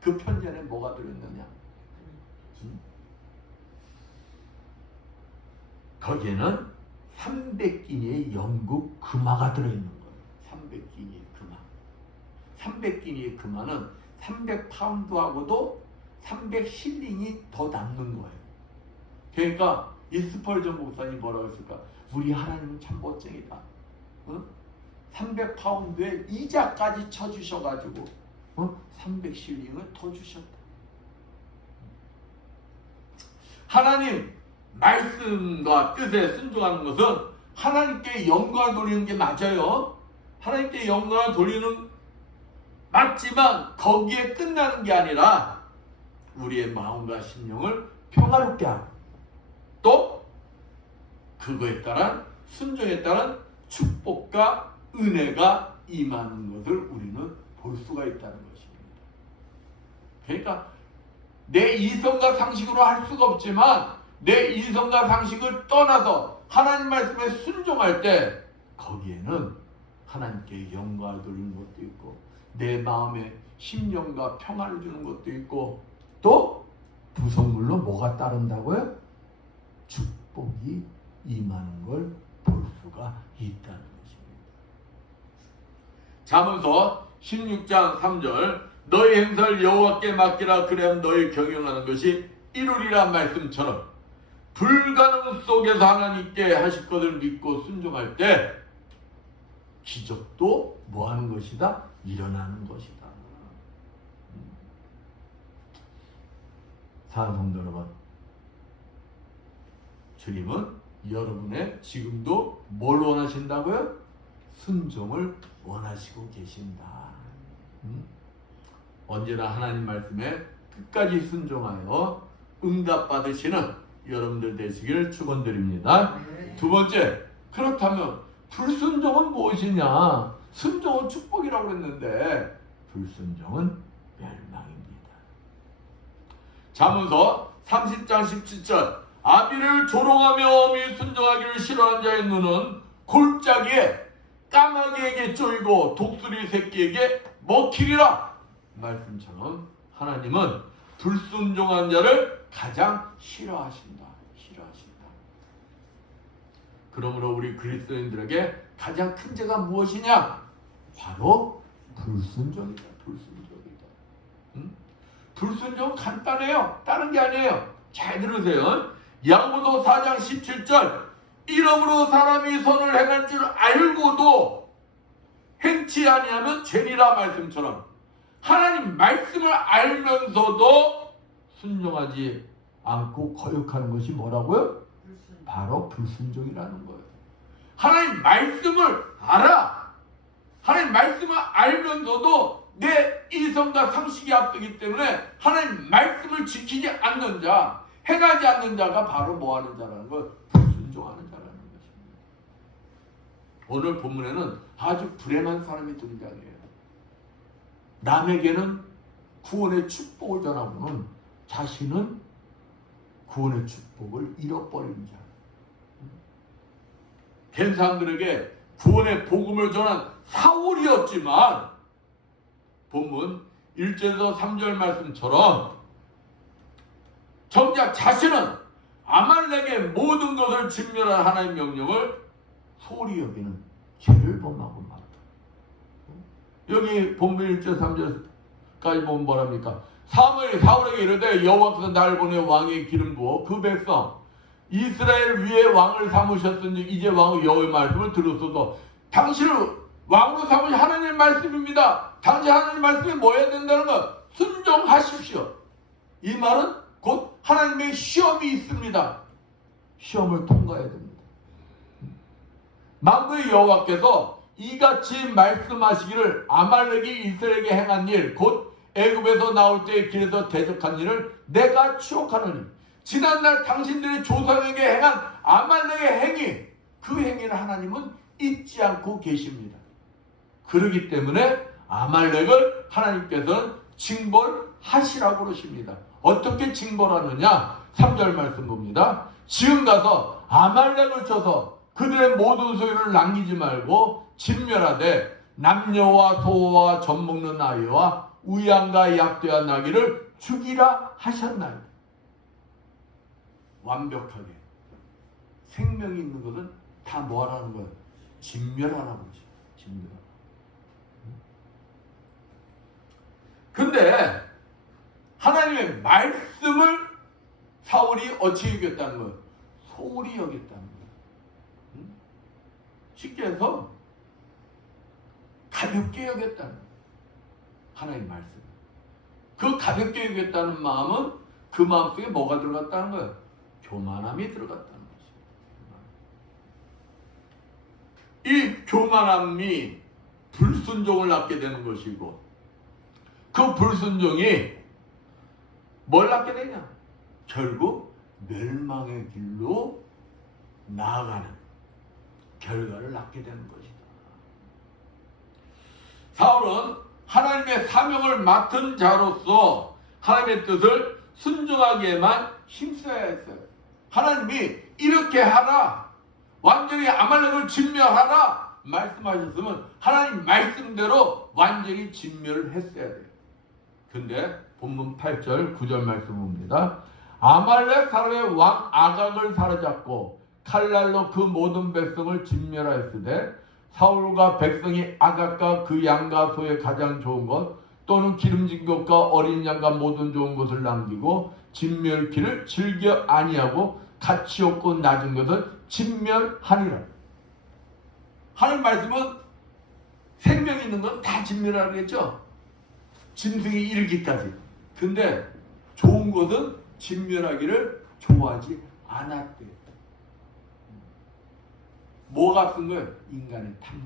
그 편지 안에 뭐가 들어있느냐? 거기에는 300기니의 영국 금화가 들어있는 거예요. 300기니의 금화. 300기니의 금화는 300파운드하고도 300실링이 더 남는 거예요. 그러니까 이 스펄전 목사님이 뭐라고 했을까? 우리 하나님은 참 멋쟁이다. 300파운드에 이자까지 쳐주셔가지고 300실링을 더 주셨다. 하나님 말씀과 뜻에 순종하는 것은 하나님께 영광을 돌리는 게 맞아요. 하나님께 영광을 돌리는 맞지만 거기에 끝나는 게 아니라 우리의 마음과 심령을 평화롭게 하고 또 그거에 따른 순종에 따른 축복과 은혜가 임하는 것을 우리는 볼 수가 있다는 것입니다. 그러니까 내 이성과 상식으로 할 수가 없지만 내 이성과 상식을 떠나서 하나님 말씀에 순종할 때 거기에는 하나님께 영광을 돌리는 것도 있고 내 마음에 심령과 평화를 주는 것도 있고 또 부선물로 뭐가 따른다고요? 축복이 임하는 걸 볼 수가 있다는 것입니다. 잠언서 16장 3절 너희 행사를 여호와께 맡기라 그래야 너희 경영하는 것이 이루리란 말씀처럼 불가능 속에서 하나님께 하실 것을 믿고 순종할 때 기적도 뭐하는 것이다? 일어나는 것이다. 사랑하는 성도 여러분, 주님은 여러분의 지금도 뭘 원하신다고요? 순종을 원하시고 계신다. 언제나 하나님 말씀에 끝까지 순종하여 응답받으시는 여러분들 되시길 축원드립니다. 두 번째, 그렇다면 불순종은 무엇이냐? 순종은 축복이라고 했는데 불순종은 멸망입니다. 잠언서 30장 17절 아비를 조롱하며 어미 순종하기를 싫어하는 자의 눈은 골짜기에 까마귀에게 쪼이고 독수리 새끼에게 먹히리라. 말씀처럼 하나님은 불순종한 자를 가장 싫어하신다. 그러므로 우리 그리스도인들에게 가장 큰 죄가 무엇이냐? 바로 불순종이다. 불순종 간단해요. 다른 게 아니에요. 잘 들으세요. 야고보서 4장 17절 이러므로 사람이 선을 행할 줄 알고도 행치 아니하면 죄니라 말씀처럼 하나님 말씀을 알면서도 순종하지 않고 거역하는 것이 뭐라고요? 바로 불순종이라는 거예요. 하나님 말씀을 알아. 하나님 말씀을 알면서도 내 이성과 상식이 앞서기 때문에 하나님 말씀을 지키지 않는 자, 행하지 않는 자가 바로 뭐하는 자라는 걸 불순종하는 자라는 것입니다. 오늘 본문에는 아주 불행한 사람이 등장해요. 남에게는 구원의 축복을 전하고는 자신은 구원의 축복을 잃어버린 자. 된 사람들에게 구원의 복음을 전한 사울이었지만 본문 1절에서 3절 말씀처럼 정작 자신은 아말렉의 모든 것을 진멸한 하나님의 명령을 소홀히 여기는 죄를 범하고 말다. 여기 본문 1절 3절까지 보면 뭐랍니까? 사무엘이 사울에게 이르되 여호와께서 나를 보내 왕의 기름 부어 그 백성 이스라엘 위에 왕을 삼으셨으니 이제 왕의 여호와의 말씀을 들으소서. 당신을 왕으로 삼으신 하나님의 말씀입니다. 당신 하나님 말씀이 뭐여야 된다는 것, 순종하십시오. 이 말은 곧 하나님의 시험이 있습니다. 시험을 통과해야 됩니다. 만군의 여호와께서 이같이 말씀하시기를 아말렉이 이스라엘에게 행한 일, 곧 애굽에서 나올 때의 길에서 대적한 일을 내가 추억하노니 지난날 당신들의 조상에게 행한 아말렉의 행위, 그 행위를 하나님은 잊지 않고 계십니다. 그러기 때문에 아말렉을 하나님께서는 징벌하시라고 그러십니다. 어떻게 징벌하느냐? 3절 말씀 봅니다. 지금 가서 아말렉을 쳐서 그들의 모든 소유를 남기지 말고 진멸하되 남녀와 소와 젖먹는 아이와 우양과 약대한 나귀를 죽이라 하셨나이다. 완벽하게 생명이 있는 것은 다 뭐하라는 거예요? 진멸하라는 거죠. 진멸하라. 근데 하나님의 말씀을 사울이 어찌 여겼다는 거예요? 소홀히 여겼다는 거예요. 쉽게 해서 가볍게 여겼다는 거예요. 하나님의 말씀. 그 가볍게 여겼다는 마음은 그 마음속에 뭐가 들어갔다는 거예요? 교만함이 들어갔다는 것이에요. 이 교만함이 불순종을 낳게 되는 것이고, 그 불순종이 뭘 낳게 되냐? 결국 멸망의 길로 나아가는 결과를 낳게 되는 것이다. 사울은 하나님의 사명을 맡은 자로서 하나님의 뜻을 순종하기에만 힘써야 했어요. 하나님이 이렇게 하라, 완전히 아말렉을 진멸하라 말씀하셨으면 하나님 말씀대로 완전히 진멸을 했어야 돼요. 근데 본문 8절 9절 말씀입니다. 아말렉 사람의 왕 아각을 사로잡고 칼날로 그 모든 백성을 진멸하였으되 사울과 백성이 아각과 그 양과 소의 가장 좋은 것 또는 기름진 것과 어린 양과 모든 좋은 것을 남기고 진멸기를 즐겨 아니하고 가치 없고 낮은 것을 진멸하니라. 하는 말씀은 생명 있는 건 다 진멸하겠죠. 짐승이 이르기까지. 근데 좋은 것은 진멸하기를 좋아하지 않았대요. 뭐가 앞선 거예요? 인간의 탐욕.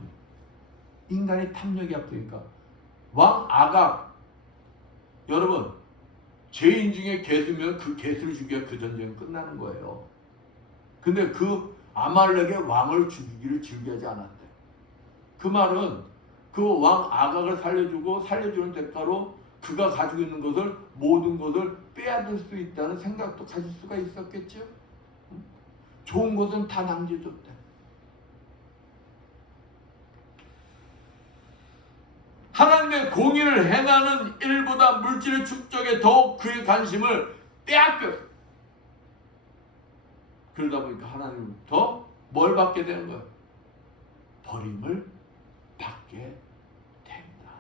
인간의 탐욕이 앞서니까 왕 아각, 여러분 죄인 중에 개수면 그 개수를 죽여야 그 전쟁은 끝나는 거예요. 근데 그 아말렉의 왕을 죽이기를 즐겨하지 않았대. 그 말은 그 왕 아각을 살려주는 대가로 그가 가지고 있는 것을, 모든 것을 빼앗을 수 있다는 생각도 가질 수가 있었겠죠. 좋은 것은 다 남겨줬대. 하나님의 공의를 행하는 일보다 물질의 축적에 더욱 그의 관심을 빼앗겼어. 그러다 보니까 하나님부터 뭘 받게 되는 거예요? 버림을 받게 된다.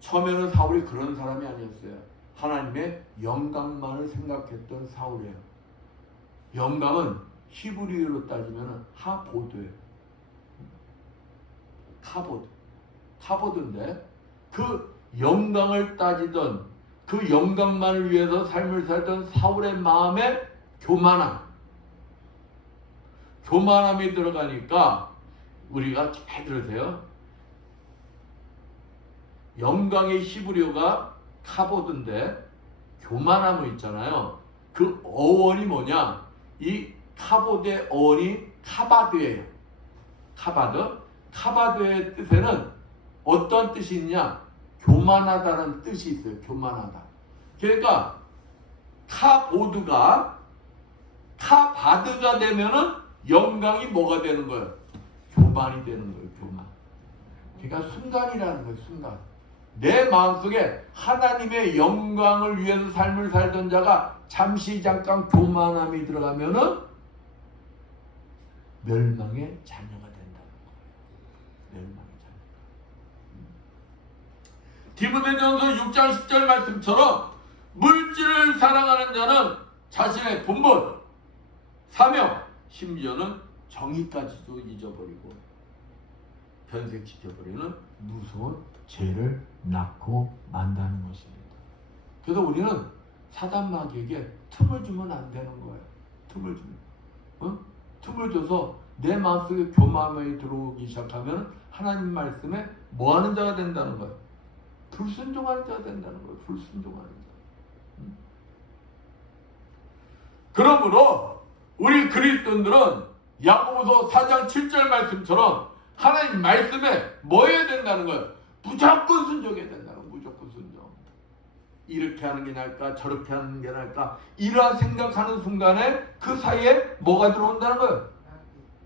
처음에는 사울이 그런 사람이 아니었어요. 하나님의 영광만을 생각했던 사울이에요. 영광은 히브리어로 따지면 하보드예요. 카보드인데 그 영광을 따지던, 그 영광만을 위해서 삶을 살던 사울의 마음에 교만함이 들어가니까, 우리가 잘 들으세요. 영광의 히브리어가 카보드인데 교만함은 있잖아요. 그 어원이 뭐냐? 이 카보드의 어원이 카바드예요. 카바드의 뜻에는 어떤 뜻이 있냐? 교만하다는 뜻이 있어요. 교만하다. 그러니까 카바드가 되면은 영광이 뭐가 되는 거예요? 교만이 되는 거예요. 교만. 그러니까 순간이라는 거예요. 순간. 내 마음속에 하나님의 영광을 위해서 삶을 살던 자가 잠시 잠깐 교만함이 들어가면은 멸망의 자녀가 된다는 거예요. 멸망의 자녀. 디모데전서 6장 10절 말씀처럼 물질을 사랑하는 자는 자신의 본분, 사명, 심지어는 정의까지도 잊어버리고 변색시켜버리는 무서운 죄를 낳고 만다는 것입니다. 그래서 우리는 사단마귀에게 틈을 주면 안 되는 거예요. 틈을 주면, 틈을 줘서 내 마음속에 교만이 들어오기 시작하면 하나님 말씀에 뭐하는 자가 된다는 거예요. 불순종하는 자가 된다는 거예요. 불순종하는 자. 그러므로 우리 그리스도인들은 야고보서 4장 7절 말씀처럼 하나님 말씀에 뭐 해야 된다는 거예요? 무조건 순종해야 된다는 거예요. 무조건 순종. 이렇게 하는 게 나을까? 저렇게 하는 게 나을까? 이러한 생각하는 순간에 그 사이에 뭐가 들어온다는 거예요?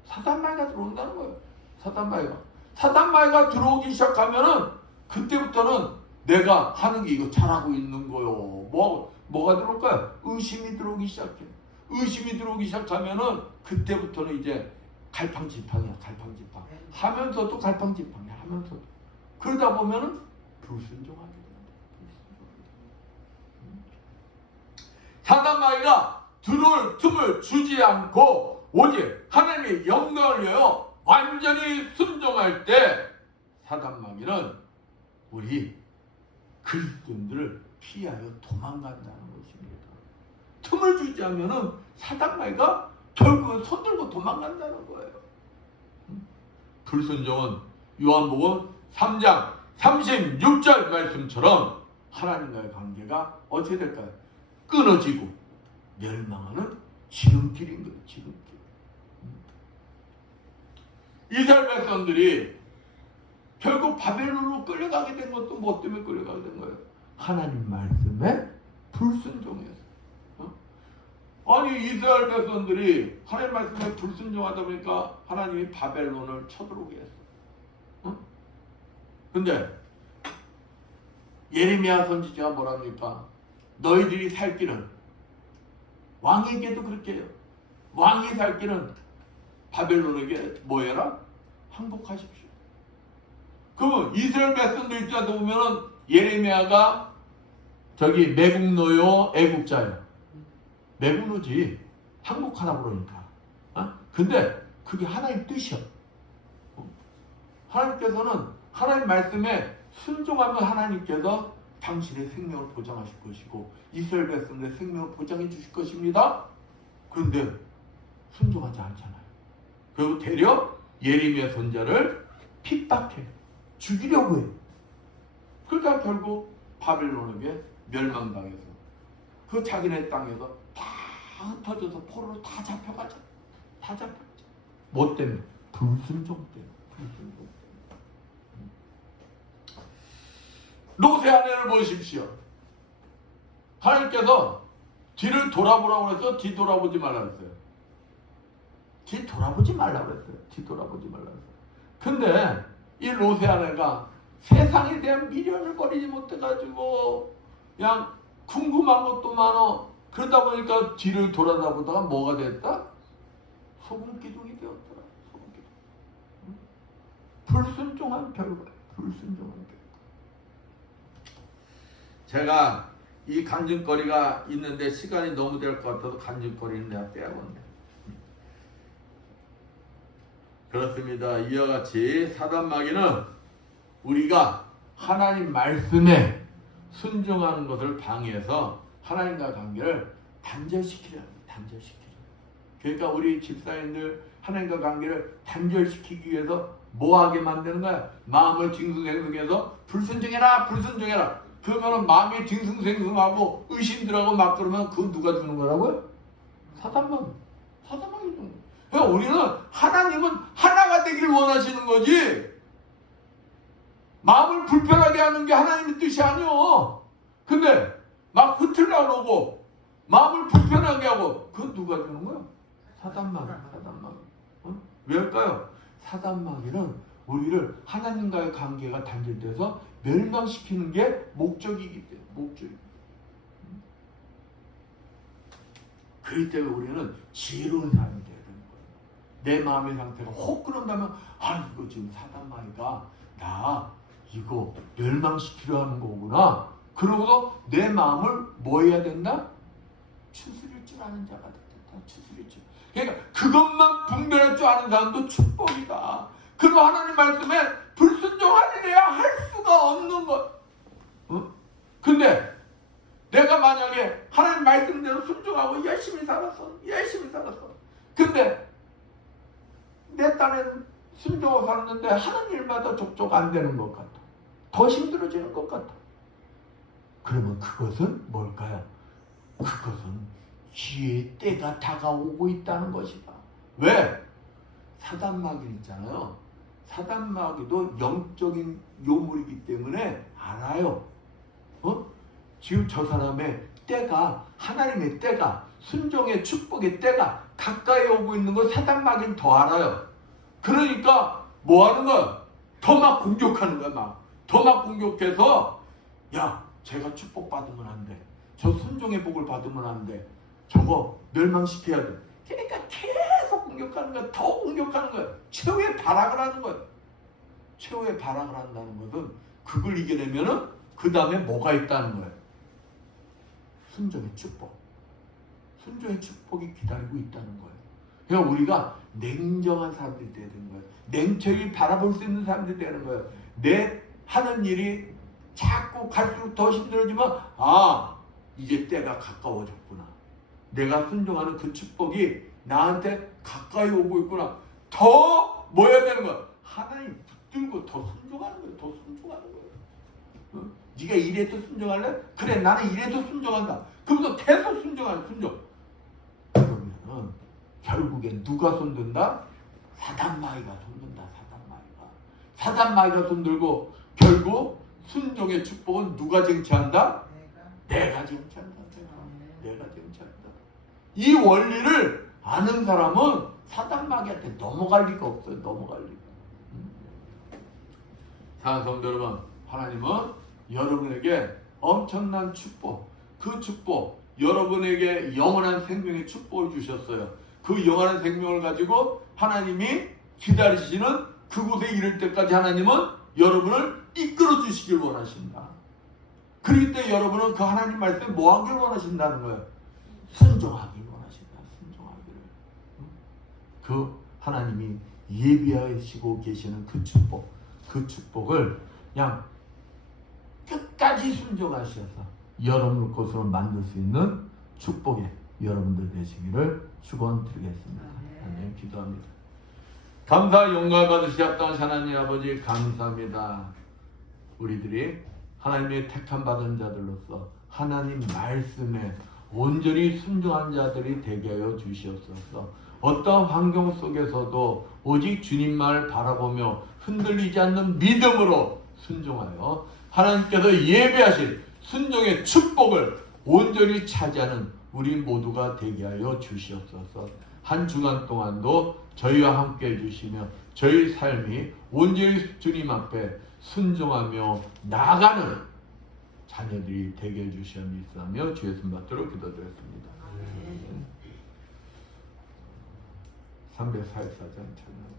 사단마귀가 들어온다는 거예요. 사단마귀가 들어오기 시작하면은 그때부터는 내가 하는 게 이거 잘하고 있는 거요. 뭐가 들어올까요? 의심이 들어오기 시작해. 의심이 들어오기 시작하면은 그때부터는 이제 갈팡질팡이야. 갈팡질팡. 하면서도 갈팡질팡이야. 하면서도. 그러다 보면은 불순종하게 된다. 사단마귀가 들어올 틈을 주지 않고 오직 하나님의 영광을 위하여 완전히 순종할 때 사단마귀는 우리 그리스도인들을 피하여 도망간다는 것입니다. 틈을 주지 않으면 사단마귀가 결국은 손들고 도망간다는 거예요. 불순종은 요한복음 3장 36절 말씀처럼 하나님과의 관계가 어떻게 될까요? 끊어지고 멸망하는 지름길인 거예요. 지름길. 이스라엘 백성들이 결국 바벨론으로 끌려가게 된 것도 뭐 때문에 끌려가게 된 거예요? 하나님 말씀에 불순종해서. 아니 이스라엘 백성들이 하나님 말씀에 불순종하다 보니까 하나님이 바벨론을 쳐들어오게 했어. 근데 예레미야 선지자가 뭐랍니까? 너희들이 살 길은 왕에게도 그렇게 해요. 왕이 살 길은 바벨론에게 뭐 해라? 항복하십시오. 그러면 이스라엘 백성들 입장에서 보면은 예레미야가 저기 매국노요, 애국자예요. 매국노지. 항복하라 그러니까. 근데 그게 하나님 뜻이야. 하나님께서는 하나님 말씀에 순종하면 하나님께서 당신의 생명을 보장하실 것이고 이스라엘 백성들의 생명을 보장해 주실 것입니다. 그런데 순종하지 않잖아요. 그리고 되려 예레미야 선지자를 핍박해. 죽이려고 해. 그러니까 결국 바벨론에게 멸망당해서 그 자기네 땅에서 다 흩어져서 포로로 다 잡혀가죠. 다 잡혀가죠. 뭐 때문에? 불순종 때문에. 불순종 때문에. 롯의 아내를 보십시오. 하나님께서 뒤를 돌아보라고 해서 뒤돌아보지 말라고 했어요. 뒤돌아보지 말라고 했어요. 뒤돌아보지 말라고 했어요. 근데 이 롯의 아내가 세상에 대한 미련을 버리지 못해가지고 그냥 궁금한 것도 많어. 그러다 보니까 뒤를 돌아다보다가 뭐가 됐다? 소금기둥이 되었더라. 소금기둥. 불순종한 결과. 불순종한 결과. 제가 이 간증거리가 있는데 시간이 너무 될 것 같아서 간증거리는 내가 빼야겠네. 그렇습니다. 이와 같이 사단마귀는 우리가 하나님 말씀에 순종하는 것을 방해해서 하나님과 관계를 단절시키려는 거예요. 단절시키려. 그러니까 우리 집사님들 하나님과 관계를 단절시키기 위해서 뭐하게 만드는 거야? 마음을 징숭생숭해서 불순종해라, 불순종해라. 그러면 마음이 징숭생숭하고 의심들하고 막 그러면 그거 누가 주는 거라고요? 사단마귀. 사단마귀 주는 거예요. 그러니까 우리는 하나님은 하나가 되길 원하시는 거지. 마음을 불편하게 하는 게 하나님의 뜻이 아니오. 근데 막 흐트려고 그러고 마음을 불편하게 하고 그건 누가 주는 거야? 사단마귀. 사단마귀. 왜일까요? 사단마귀는 우리를 하나님과의 관계가 단절돼서 멸망시키는 게 목적이기 때문에. 목적이. 그렇기 때문에 우리는 지혜로운 사람이 돼야 되는 거예요. 내 마음의 상태가 혹 그런다면 이거 지금 사단마귀가 나 이거 멸망시키려 하는 거구나. 그러고서 내 마음을 뭐 해야 된다? 추스릴 줄 아는 자가 되겠다. 추스릴 줄. 그러니까 그것만 분별할 줄 아는 사람도 축복이다. 그럼 하나님 말씀에 불순종하리라 할 수가 없는 것. 근데 내가 만약에 하나님 말씀대로 순종하고 열심히 살았어. 근데 내 딴에는 순종하고 살았는데 하는 일마다 족족 안 되는 것 같아. 더 힘들어지는 것 같아. 그러면 그것은 뭘까요? 그것은 기회의 때가 다가오고 있다는 것이다. 왜? 사단마귀 있잖아요. 사단마귀도 영적인 요물이기 때문에 알아요. 지금 저 사람의 때가, 하나님의 때가, 순종의 축복의 때가 가까이 오고 있는 거 사단마귀는 더 알아요. 그러니까 뭐 하는 거야? 더 막 공격하는 거야. 더 막 공격해서, 야, 제가 축복받으면 안 돼. 저 순종의 복을 받으면 안 돼. 저거 멸망시켜야 돼. 그러니까 계속 공격하는 거야. 더 공격하는 거야. 최후의 발악을 하는 거야. 최후의 발악을 한다는 것은 그걸 이겨내면은 그 다음에 뭐가 있다는 거야. 순종의 축복. 순종의 축복이 기다리고 있다는 거예요. 그러니까 우리가 냉정한 사람들이 돼야 되는 거예요. 냉철히 바라볼 수 있는 사람들이 되는 거예요. 내 하는 일이 자꾸 갈수록 더 힘들어지면 이제 때가 가까워졌구나. 내가 순종하는 그 축복이 나한테 가까이 오고 있구나. 더 뭐 해야 되는 거야? 하나님 붙들고 더 순종하는 거예요. 더 순종하는 거예요. 네가 이래도 순종할래? 그래, 나는 이래도 순종한다. 그러면서 계속 순종하는 순종. 그러면은 결국엔 누가 손든다? 사단마귀가 손든다. 사단마귀가 손들고 결국 순종의 축복은 누가 쟁취한다? 내가 쟁취한다. 내가 쟁취한다. 이 원리를 아는 사람은 사단마귀한테 넘어갈 리가 없어요. 넘어갈 리가. 사랑하는 성도 여러분, 하나님은 여러분에게 엄청난 축복, 그 축복, 여러분에게 영원한 생명의 축복을 주셨어요. 그 영원한 생명을 가지고 하나님이 기다리시는 그곳에 이를 때까지 하나님은 여러분을 이끌어 주시길 원하신다. 그렇기 때문에 여러분은 그 하나님 말씀에 뭐 하길 원하신다는 거예요? 순종하길 원하신다. 순종하기를. 그 하나님이 예비하시고 계시는 그 축복, 그 축복을 그냥 끝까지 순종하셔서 여러분을 것으로 만들 수 있는 축복에 여러분들 되시기를 축원드리겠습니다. 아멘. 기도합니다. 감사 영광 받으시옵던 하나님 아버지 감사합니다. 우리들이 하나님의 택함 받은 자들로서 하나님 말씀에 온전히 순종한 자들이 되게 하여 주시옵소서. 어떤 환경 속에서도 오직 주님만을 바라보며 흔들리지 않는 믿음으로 순종하여 하나님께서 예배하실 순종의 축복을 온전히 차지하는 우리 모두가 되게 하여 주시옵소서. 한 주간 동안도 저희와 함께 해주시며 저희 삶이 온전히 주님 앞에 순종하며 나아가는 자녀들이 되게 해주시옵소서. 주의 손 받도록 기도드렸습니다. 344장 찬양.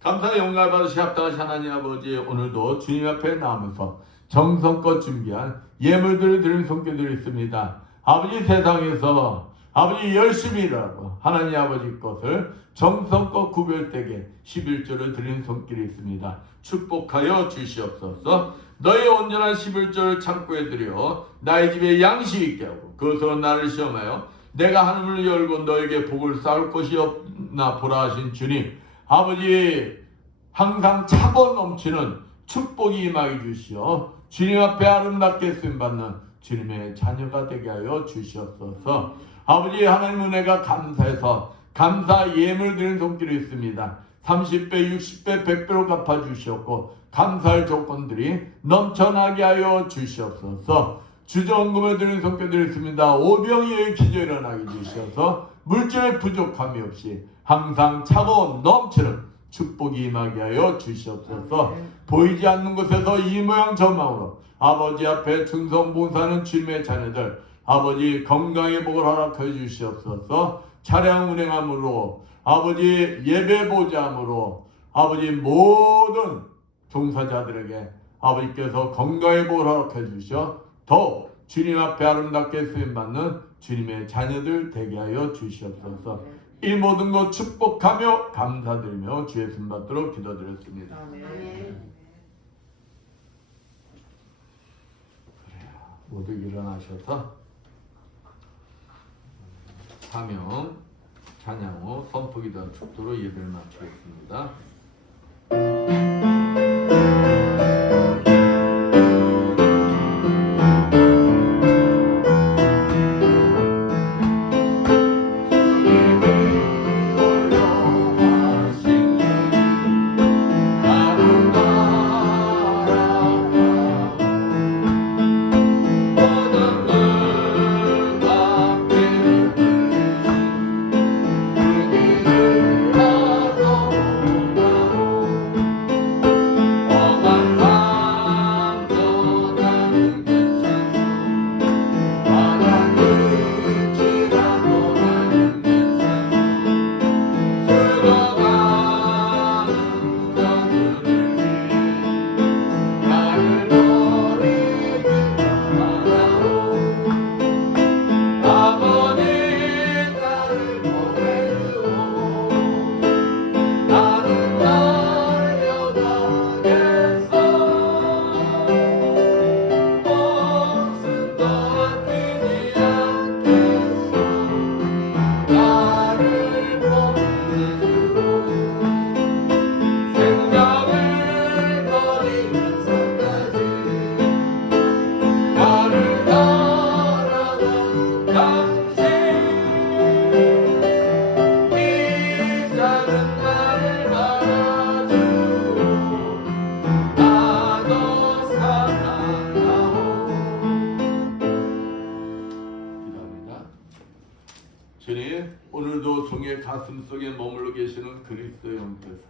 감사 영광 받으시 합당하신 하나님 아버지, 오늘도 주님 앞에 나오면서 정성껏 준비한 예물들을 드릴 손길 드리겠습니다. 아버지, 세상에서 아버지 열심히 일하고 하나님 아버지 것을 정성껏 구별되게 11조를 드리는 손길이 있습니다. 축복하여 주시옵소서. 너의 온전한 11조를 창고에 들여 나의 집에 양식이 있게 하고 그것으로 나를 시험하여 내가 하늘을 열고 너에게 복을 쌓을 것이 없나 보라 하신 주님, 아버지, 항상 차고 넘치는 축복이 임하게 주시어 주님 앞에 아름답게 쓰임받는 주님의 자녀가 되게 하여 주시옵소서. 아버지, 하나님 은혜가 감사해서 감사 예물 드리는 손길이 있습니다. 30배, 60배, 100배로 갚아주시었고 감사할 조건들이 넘쳐나게 하여 주시옵소서. 주정금을 드리는 손길 드리겠습니다. 오병이의 기저 일어나게 주셔서 물질의 부족함이 없이 항상 차고 넘치는 축복이 임하게 하여 주시옵소서. 보이지 않는 곳에서 이 모양 저 모양으로 아버지 앞에 충성 봉사하는 주님의 자녀들, 아버지 건강의 복을 허락해 주시옵소서. 차량 운행함으로 아버지 예배 보좌함으로 아버지 모든 종사자들에게 아버지께서 건강의 복을 허락해 주셔 더욱 주님 앞에 아름답게 쓰임받는 주님의 자녀들 되게 하여 주시옵소서. 이 모든 것 축복하며 감사드리며 주의 손받도록 기도드렸습니다. 모두 일어나셔서 사명, 찬양 후 선포기도 축도로 예배를 마치겠습니다. 주님, 오늘도 종의 가슴 속에 머물러 계시는 그리스도 영께서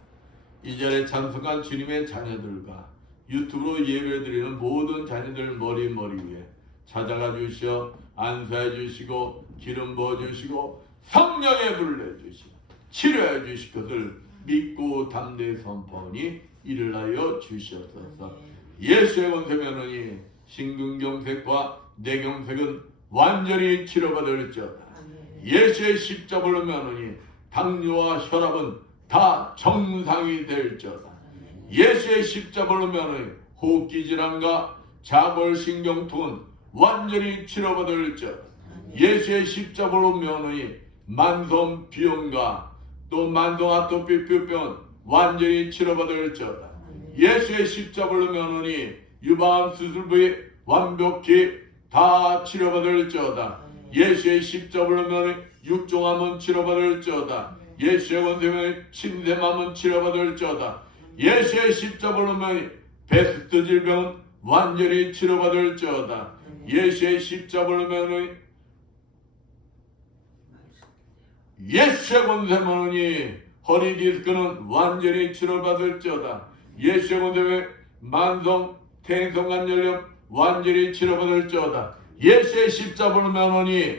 이 자리에 참석한 주님의 자녀들과 유튜브로 예배드리는 모든 자녀들 머리 위에 찾아가 주시어 안수해 주시고 기름 부어 주시고 성령의 불을 내주시고 치료해 주실 것을 믿고 담대히 선포하니 이를 하여 주시옵소서. 예수의 권세면허니 심근경색과 뇌경색은 완전히 치료받을지어다. 예수의 십자가로 면허니 당뇨와 혈압은 다 정상이 될지어다. 예수의 십자가로 면허니 호흡기 질환과 자골신경통은 완전히 치료받을지어다. 예수의 십자가로 면허니 만성 비염과 또 만성 아토피병은 완전히 치료받을지어다. 예수의 십자가로 면허니 유방 수술 부위 완벽히 다 치료받을지어다. 예수의 십자가로 면허니 육종암은 치료받을지어다. 예수의 권세면허니 침샘암은 치료받을지어다. 예수의 십자가로 면허니 베스트 질병은 완전히 치료받을지어다. 예수의 십자가로 면허니 예수의 권세면허니 허리 디스크는 완전히 치료받을지어다. 예수의 권세면허니 만성 퇴행성관절염 완전히 치료받을지어다. 예수의 십자가로 면허니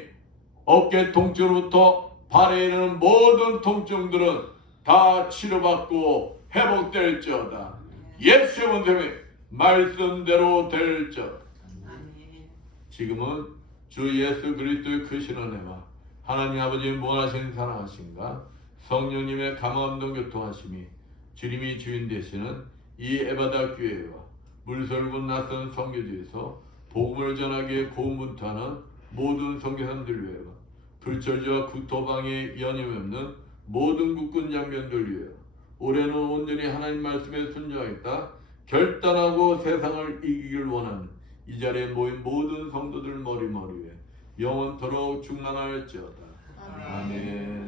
어깨 통증으로부터 발에 이르는 모든 통증들은 다 치료받고 회복될지어다. 예수의 원생의 말씀대로 될지어다. 지금은 주 예수 그리스도의 크신 은혜와 하나님 아버지의 무한하신 사랑하심과 성령님의 감화감동 교통하심이 주님이 주인 되시는 이 에바다 교회와 물설군 낯선 선교지에서 복음을 전하기에 고군분투하는 모든 선교사님들 위하여 불철주와 국토방에 연임없는 모든 국군 장병들 위하여 올해는 온전히 하나님 말씀에 순종하겠다 결단하고 세상을 이기길 원하는 이 자리에 모인 모든 성도들 머리머리에 영원토록 충만하였지어다. 아멘.